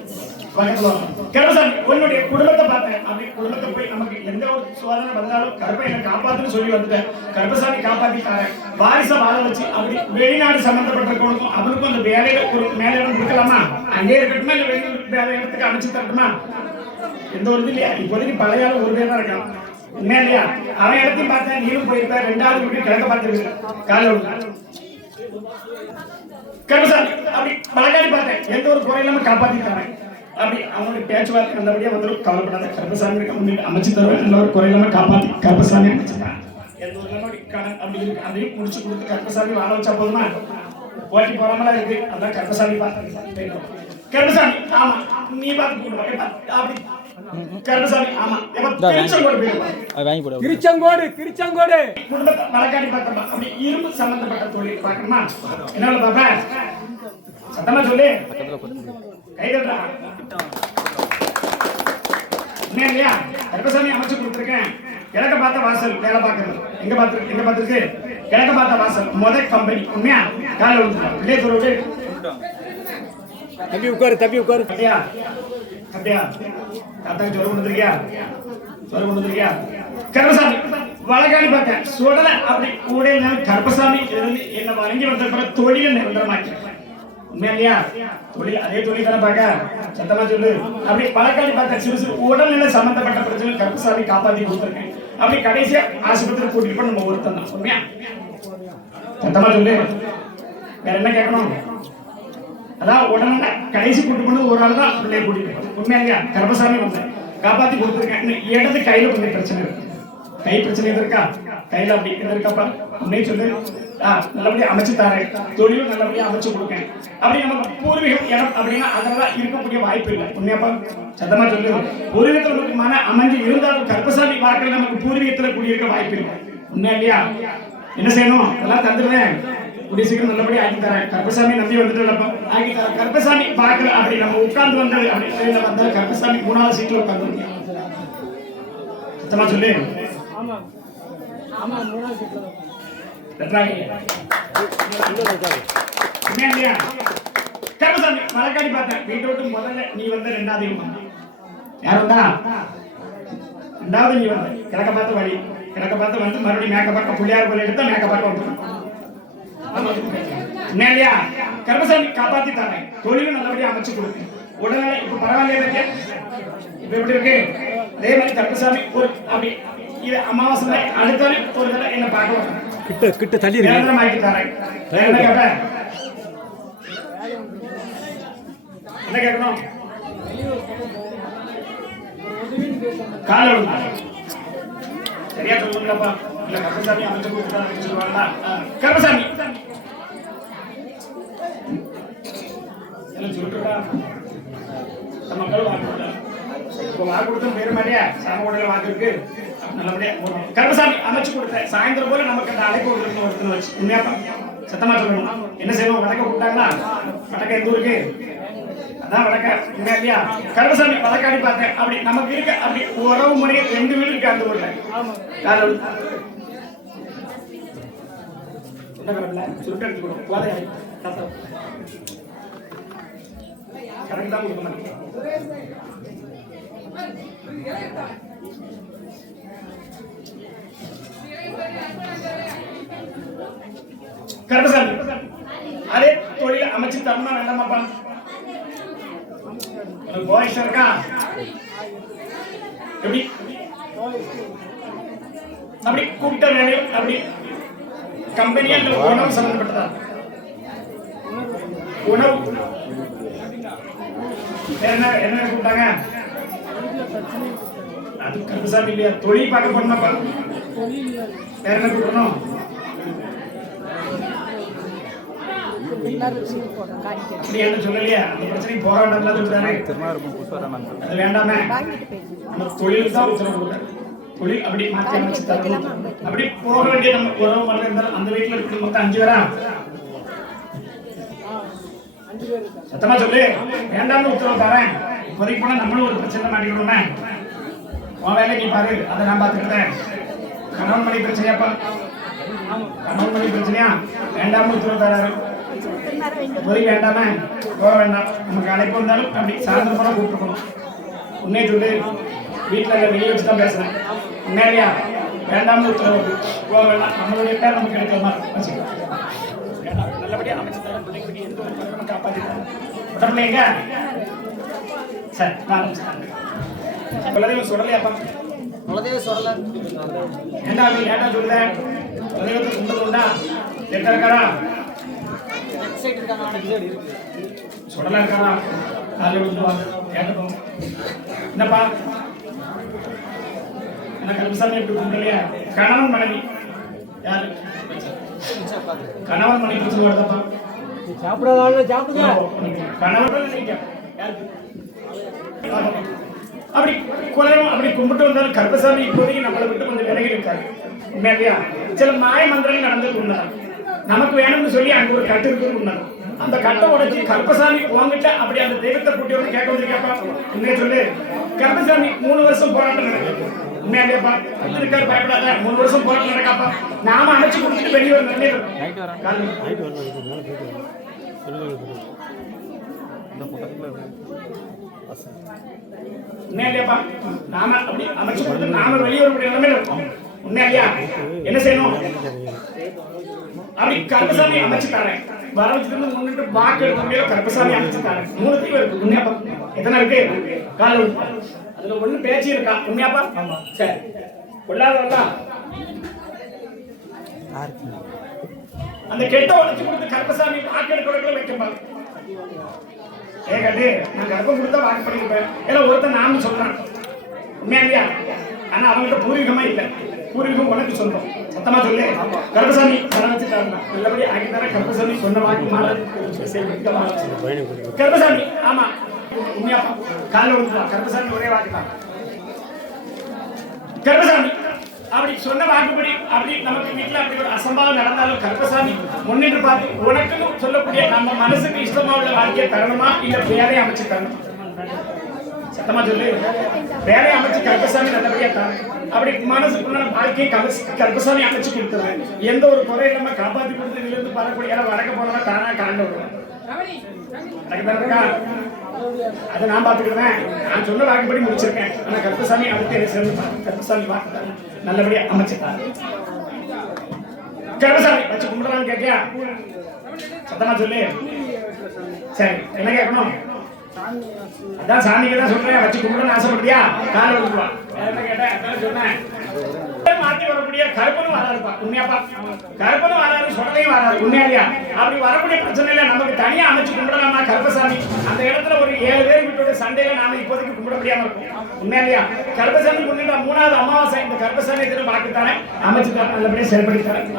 கருப்பசாமி உன்னுடைய குடும்பத்தை பார்த்தேன் அப்படி குடும்பத்தை போய் நமக்கு எந்த ஒரு சோதனை வந்தாலும் கருப்பை என்ன காப்பாத்துன்னு சொல்லி வந்துட்டேன் கருப்பசாமி காப்பாத்திட்டாரு வாரிசை வாழ வச்சு அப்படி வெளிநாடு சம்பந்தப்பட்டிருக்கவனுக்கும் அவனுக்கும் அந்த வேலையில ஒரு மேல இடம் கொடுக்கலாமா அங்கே இருக்கட்டுமா இல்ல வெளிநாடு வேலை இடத்துக்கு அமைச்சு தரட்டுமா எந்த ஒரு இது இல்லையா இப்போதைக்கு பழைய ஆள் ஒரு பேர் தான் இருக்கான் உண்மையா இல்லையா அவன் இடத்தையும் பார்த்தேன் நீரும் போயிருப்ப 2வது வீட்டு கிழக்க பார்த்துருக்கு காலையில் கருப்பசாமி அப்படி பழக்காடி பார்த்தேன் எந்த ஒரு குறை இல்லாம காப்பாத்திட்டாங்க அப்படி அவனுடைய பேச்சுவார்த்தை நல்லபடியா வந்துடும் கவலைப்படாத கருப்பசாமி முன்னிட்டு அமைச்சு தருவேன் நல்ல ஒரு குறை இல்லாம காப்பாத்தி கருப்பசாமி அமைச்சுட்டான் எந்த ஒரு நல்லபடி கடன் அப்படி இருக்கு அதையும் முடிச்சு கொடுத்து கருப்பசாமி வாழ வச்சா போதுமா போட்டி போறாமலாம் இருக்கு அதான் கருப்பசாமி பார்த்தேன் கருப்பசாமி ஆமா நீ பார்த்து அப்படி கருப்பசாமி ஆமா திருச்செங்கோடு திருச்செங்கோடு குடும்பத்தை வழக்காடி பார்க்கணும் அப்படி இரும்பு சம்பந்தப்பட்ட தொழில் பார்க்கணுமா என்ன பாப்பா சத்தமா சொல்லு கைதட்டா என்ன இல்லையா கருப்பசாமி அமைச்சு கொடுத்துருக்கேன் கிழக்க பார்த்த வாசல் வேலை பார்க்கறது எங்க பார்த்துருக்கு கிழக்க பார்த்த வாசல் முதல் கம்பெனி உண்மையா காலை விழுந்துருக்கோம் இல்லையே தூரம் தம்பி உட்காரு அப்படியா அப்படியா தாத்தாக்கு ஜோரம் கொண்டு வந்திருக்கியா கருப்பசாமி வழக்காடி பார்த்தேன் சுடல அப்படி கூட கருப்பசாமி என்ன வழங்கி வந்த தொழில நிரந்தரமாக்கி உண்மையா இல்லையா தொழில் அதே தொழில் தானே பார்க்க சத்தமா சொல்லு அப்படி வழக்காடி பார்த்த சிறு சிறு உடல்நிலை சம்பந்தப்பட்ட பிரச்சனை கருப்பசாமி காப்பாத்தி கொடுத்துருக்கேன் அப்படி கடைசியா ஆஸ்பத்திரி கூட்டிட்டு போய் நம்ம ஒருத்தன் தான் உண்மையா சத்தமா சொல்லு வேற என்ன கேட்கணும் அதான் உடனே கடைசி கூட்டு கொண்டு ஒரு ஆள் தான் பிள்ளைய கூட்டிட்டு உண்மையா கருப்பசாமி வந்து காப்பாத்தி கொடுத்துருக்கேன் இடது கையில கொஞ்சம் பிரச்சனை இருக்கு கை பிரச்சனை எது இருக்கா கையில அப்படி எது இருக்காப்பா உண்மையை சொல்லு நல்லபடியா அமைச்சு தாரேன் தொழிலும் நல்லபடியா அமைச்சு கொடுக்கேன் அப்படி நமக்கு பூர்வீகம் இடம் அப்படின்னா அதெல்லாம் இருக்கக்கூடிய வாய்ப்பு இல்லை உண்மையாப்பா சத்தமா சொல்லு பூர்வீகத்துல நமக்கு மன அமைஞ்சு இருந்தாலும் கருப்பசாமி வாக்கில் நமக்கு பூர்வீகத்துல குடியிருக்க வாய்ப்பு இல்லை உண்மையா இல்லையா என்ன செய்யணும் அதெல்லாம் தந்துடுவேன் கூடிய சீக்கிரம் நல்லபடியா ஆக்கி தரேன் கருப்பசாமி நம்பி வந்துட்டு ஆக்கி தரேன் கருப்பசாமி பார்க்கல அப்படி நம்ம உட்கார்ந்து வந்தது அப்படி வந்தா கருப்பசாமி 3வது சீட்ல உட்கார்ந்து சத்தமா சொல்லு கருப்பசாமி மலைக்காடி பார்த்தேன் வீட்டை விட்டு முதல்ல நீ வந்த 2வது யார் வந்தா 2வது நீ வந்த கிழக்க பார்த்து வழி கிழக்க பார்த்து வந்து மறுபடியும் மேக்க பார்க்க பிள்ளையார் கோயில் எடுத்தா மேக்க பார்க்க வந்துடும் கருப்பசாமி காப்பாத்தி தரேன் தொழிலும் நல்லபடியா அமைச்சு கொடுக்கு உடனே இப்ப பரவாயில்லையா இப்ப எப்படி இருக்கு அதே மாதிரி கருப்பசாமி ஒரு அப்படி இது அமாவாசை அடுத்தாலே ஒரு தடவை என்ன பார்க்கலாம் கிட்ட தள்ளி ஆக்கி தரேன் என்ன கேட்கணும் கால சரியா சொல்லுங்கப்பா இல்ல கருப்பசாமி அமைச்சு கொடுத்துட்டாங்க சொல்லுவாங்களா கருப்பசாமி சொல்றா மக்கள் வாங்க இப்போ வாக்கு கொடுத்தோம் பேர் மாதிரியா சாம உடல வாக்கு இருக்கு நல்லபடியா கருப்பசாமி அமைச்சு கொடுத்தேன் சாயந்தரம் போல நமக்கு அந்த அழைப்பு ஒருத்தர் வச்சு உண்மையாப்பா சத்தமா சொல்லணும் என்ன செய்யணும் வடக்க கூப்பிட்டாங்களா வடக்க எந்த ஊருக்கு அதான் வடக்க உண்மையா இல்லையா கருப்பசாமி வடக்காடி பார்த்தேன் அப்படி நமக்கு இருக்க அப்படி உறவு முறையை 2 வீடு இருக்கு அந்த ஊர்ல யாரும் சுருட்டு எடுத்து கொடுக்கும் போதை கரெக்ட் தான் கொடுக்க மாட்டேன் கருப்பசாமி அதே தொழில் அமைச்சு தரணும் வேண்டாமாப்பா பாய்ஸ் இருக்கா எப்படி அப்படி கூப்பிட்ட வேலை அப்படி கம்பெனியா இல்ல உணவு சம்பந்தப்பட்டதா உணவு என்ன கூப்பிட்டாங்க அது கருப்பசாமி இல்லையா தொழில் பார்க்க போனப்பா வேற என்ன கூப்பிடணும் அப்படி என்ன சொல்லலையா அந்த பிரச்சனை போராட்டம் சொல்றாரு அது வேண்டாமே நம்ம தொழில் தான் உத்தரவு கொடுத்தாரு தொழில் அப்படி மாற்றி அமைச்சு தரணும் அப்படி போக வேண்டிய நம்ம உறவு மட்டும் இருந்தாலும் அந்த வீட்டுல இருக்கிற மொத்தம் 5 பேரா சத்தமா சொல்லு வேண்டாம்னு உத்தரவு தரேன் இப்போதைக்கு போனா நம்மளும் ஒரு பிரச்சனை மாட்டிக்கணுமே உன் வேலை நீ பாரு அதை நான் பார்த்துக்கிட்டேன் கணவன் மணி பிரச்சனையாப்பா கணவன் மணி பிரச்சனையா வேண்டாம்னு உத்தரவு தராரு இப்போதைக்கு வேண்டாமே போக வேண்டாம் நமக்கு அழைப்பு வந்தாலும் அப்படி சாயந்தரம் போனா கூப்பிட்டுக்கணும் உன்னே சொல்லு வீட்டில் வெளியே வச்சு தான் பேசுறேன் உண்மையா வேண்டாம்னு உத்தரவு போக வேண்டாம் நம்மளுடைய பேர் நமக்கு கிடைக்கிற மாதிரி வச்சுக்கலாம் நல்லபடியா அமைச்சு தரம் பிள்ளைங்க எந்த ஒரு பக்கம் காப்பாற்றிக்கலாம் உடம்புலைங்க சரி நான் குலதெய்வம் சொல்லலையாப்பா குலதெய்வம் சொல்லல ஏண்டா நீ ஏண்டா சொல்லுத குலதெய்வத்தை கும்பிட்டு உண்டா எட்ட இருக்காரா சொல்லல இருக்காரா காலை விட்டுவாங்க கேட்டப்போம் என்னப்பா என்ன கருப்பசாமி எப்படி கும்பிடலையா கணவன் மனைவி யாரு கணவன் மனைவி பிரச்சனை வருதப்பா சாப்பிடாத சாப்பிடுங்க கணவன் அப்படி குலதெய்வம் அப்படி கும்பிட்டு வந்தாலும் கருப்பசாமி இப்போதைக்கு நம்மளை விட்டு கொஞ்சம் விலகி இருக்காரு உண்மையா சில மாய மந்திரங்கள் நடந்தது உண்மைதான் நமக்கு வேணும்னு சொல்லி அங்க ஒரு கட்டு இருக்குது உண்மைதான் அந்த கட்டை உடைச்சி கருப்பசாமி உங்ககிட்ட அப்படி அந்த தெய்வத்தை கூட்டி வந்து கேட்க வந்திருக்கப்பா உண்மையா சொல்லு கருப்பசாமி 3 வருஷம் போராட்டம் நடக்குது உண்மையா இல்லையாப்பா இருக்காரு பயப்படாத 3 வருஷம் போராட்டம் நடக்காப்பா நாம அமைச்சு கொடுத்துட்டு வெளியே ஒரு நன்மை உண்மையா இல்லையாப்பா நாம அப்படி அமைச்சு கொடுத்து நாம வெளியே வரக்கூடிய நிலைமையில இருக்கோம் உண்மையா இல்லையா என்ன செய்யணும் அப்படி கருப்பசாமி அமைச்சுட்டாரேன் வரவச்சுட்டு முன்னிட்டு வாக்கு எடுக்க கருப்பசாமி அமைச்சுட்டாரேன் 3 தீவு இருக்கு உண்மையாப்பா எத்தனை இருக்கு கால அதுல ஒண்ணு பேச்சு இருக்கா உண்மையாப்பா சரி கொள்ளாதவங்களா அந்த கெட்ட உடைச்சு கொடுத்து கருப்பசாமி வாக்கு எடுக்க வைக்கப்பாங்க ஏகட்டு நான் கர்ப்பம் கொடுத்தா வாக்கு பண்ணிருப்பேன் ஏன்னா ஒருத்தன் நாம சொல்றான் உண்மையா இல்லையா ஆனா அவங்ககிட்ட பூர்வீகமா இல்லை பூர்வீகம் உனக்கு சொல்றோம் சத்தமா சொல்லு கருப்பசாமி வர வச்சுட்டாருன்னா நல்லபடி ஆகிட்டார கருப்பசாமி சொன்ன வாக்கு மாறாது கருப்பசாமி ஆமா உண்மையா காலைல விழுந்துடா கருப்பசாமி ஒரே வாக்கு தான் கருப்பசாமி அப்படி சொன்ன வாக்குப்படி அப்படி நமக்கு வீட்டுல அப்படி ஒரு அசம்பாவம் நடந்தாலும் கருப்பசாமி முன்னின்று பார்த்து உனக்குன்னு சொல்லக்கூடிய நம்ம மனசுக்கு இஷ்டமா உள்ள வாழ்க்கையை தரணுமா இல்ல வேலையை அமைச்சு தரணும் சத்தமா சொல்லு வேலையை அமைச்சு கருப்பசாமி நல்லபடியா தரேன் அப்படி மனசுக்குள்ள வாழ்க்கையை கருப்பசாமி அமைச்சு கொடுத்துருவேன் எந்த ஒரு குறை இல்லாம காப்பாற்றி கொடுத்து இருந்து வரக்கூடிய வடக்க போனவா தானா காண்டு வருவேன் அதை நான் பாத்துக்கிறேன் நான் சொன்ன வாக்குப்படி முடிச்சிருக்கேன் ஆனா கருப்பசாமி அடுத்து என்ன சேர்ந்து கருப்பசாமி வாக்கு நல்லபடியா அமைச்சுட்டாங்க கருப்பசாமி வச்சு கும்பிடலாம்னு கேட்டியா சத்தமா சொல்லு சரி என்ன கேட்கணும் அதான் சாமிக்கு தான் சொல்றேன் வச்சு கும்பிடணும்னு ஆசைப்படுறியா காலை விட்டுவா என்ன கேட்டேன் அதான் சொன்னேன் மாற்றி வரக்கூடிய கருப்பனும் வராதுப்பா உண்மையாப்பா கருப்பனும் வராது சொடலையும் வராது உண்மையா இல்லையா அப்படி வரக்கூடிய பிரச்சனையில நமக்கு தனியா அமைச்சு கும்பிடலாமா கருப்பசாமி அந்த இடத்துல ஒரு 7 பேர் விட்டு சண்டையில நாம இப்போதைக்கு கும்பிட முடியாம இருக்கும் உண்மையா இல்லையா கருப்பசாமி கும்பிட்டா 3வது அமாவாசை இந்த கருப்பசாமி தினம் வாக்குத்தானே அமைச்சு நல்லபடியா செயல்படுத்தி தரேன்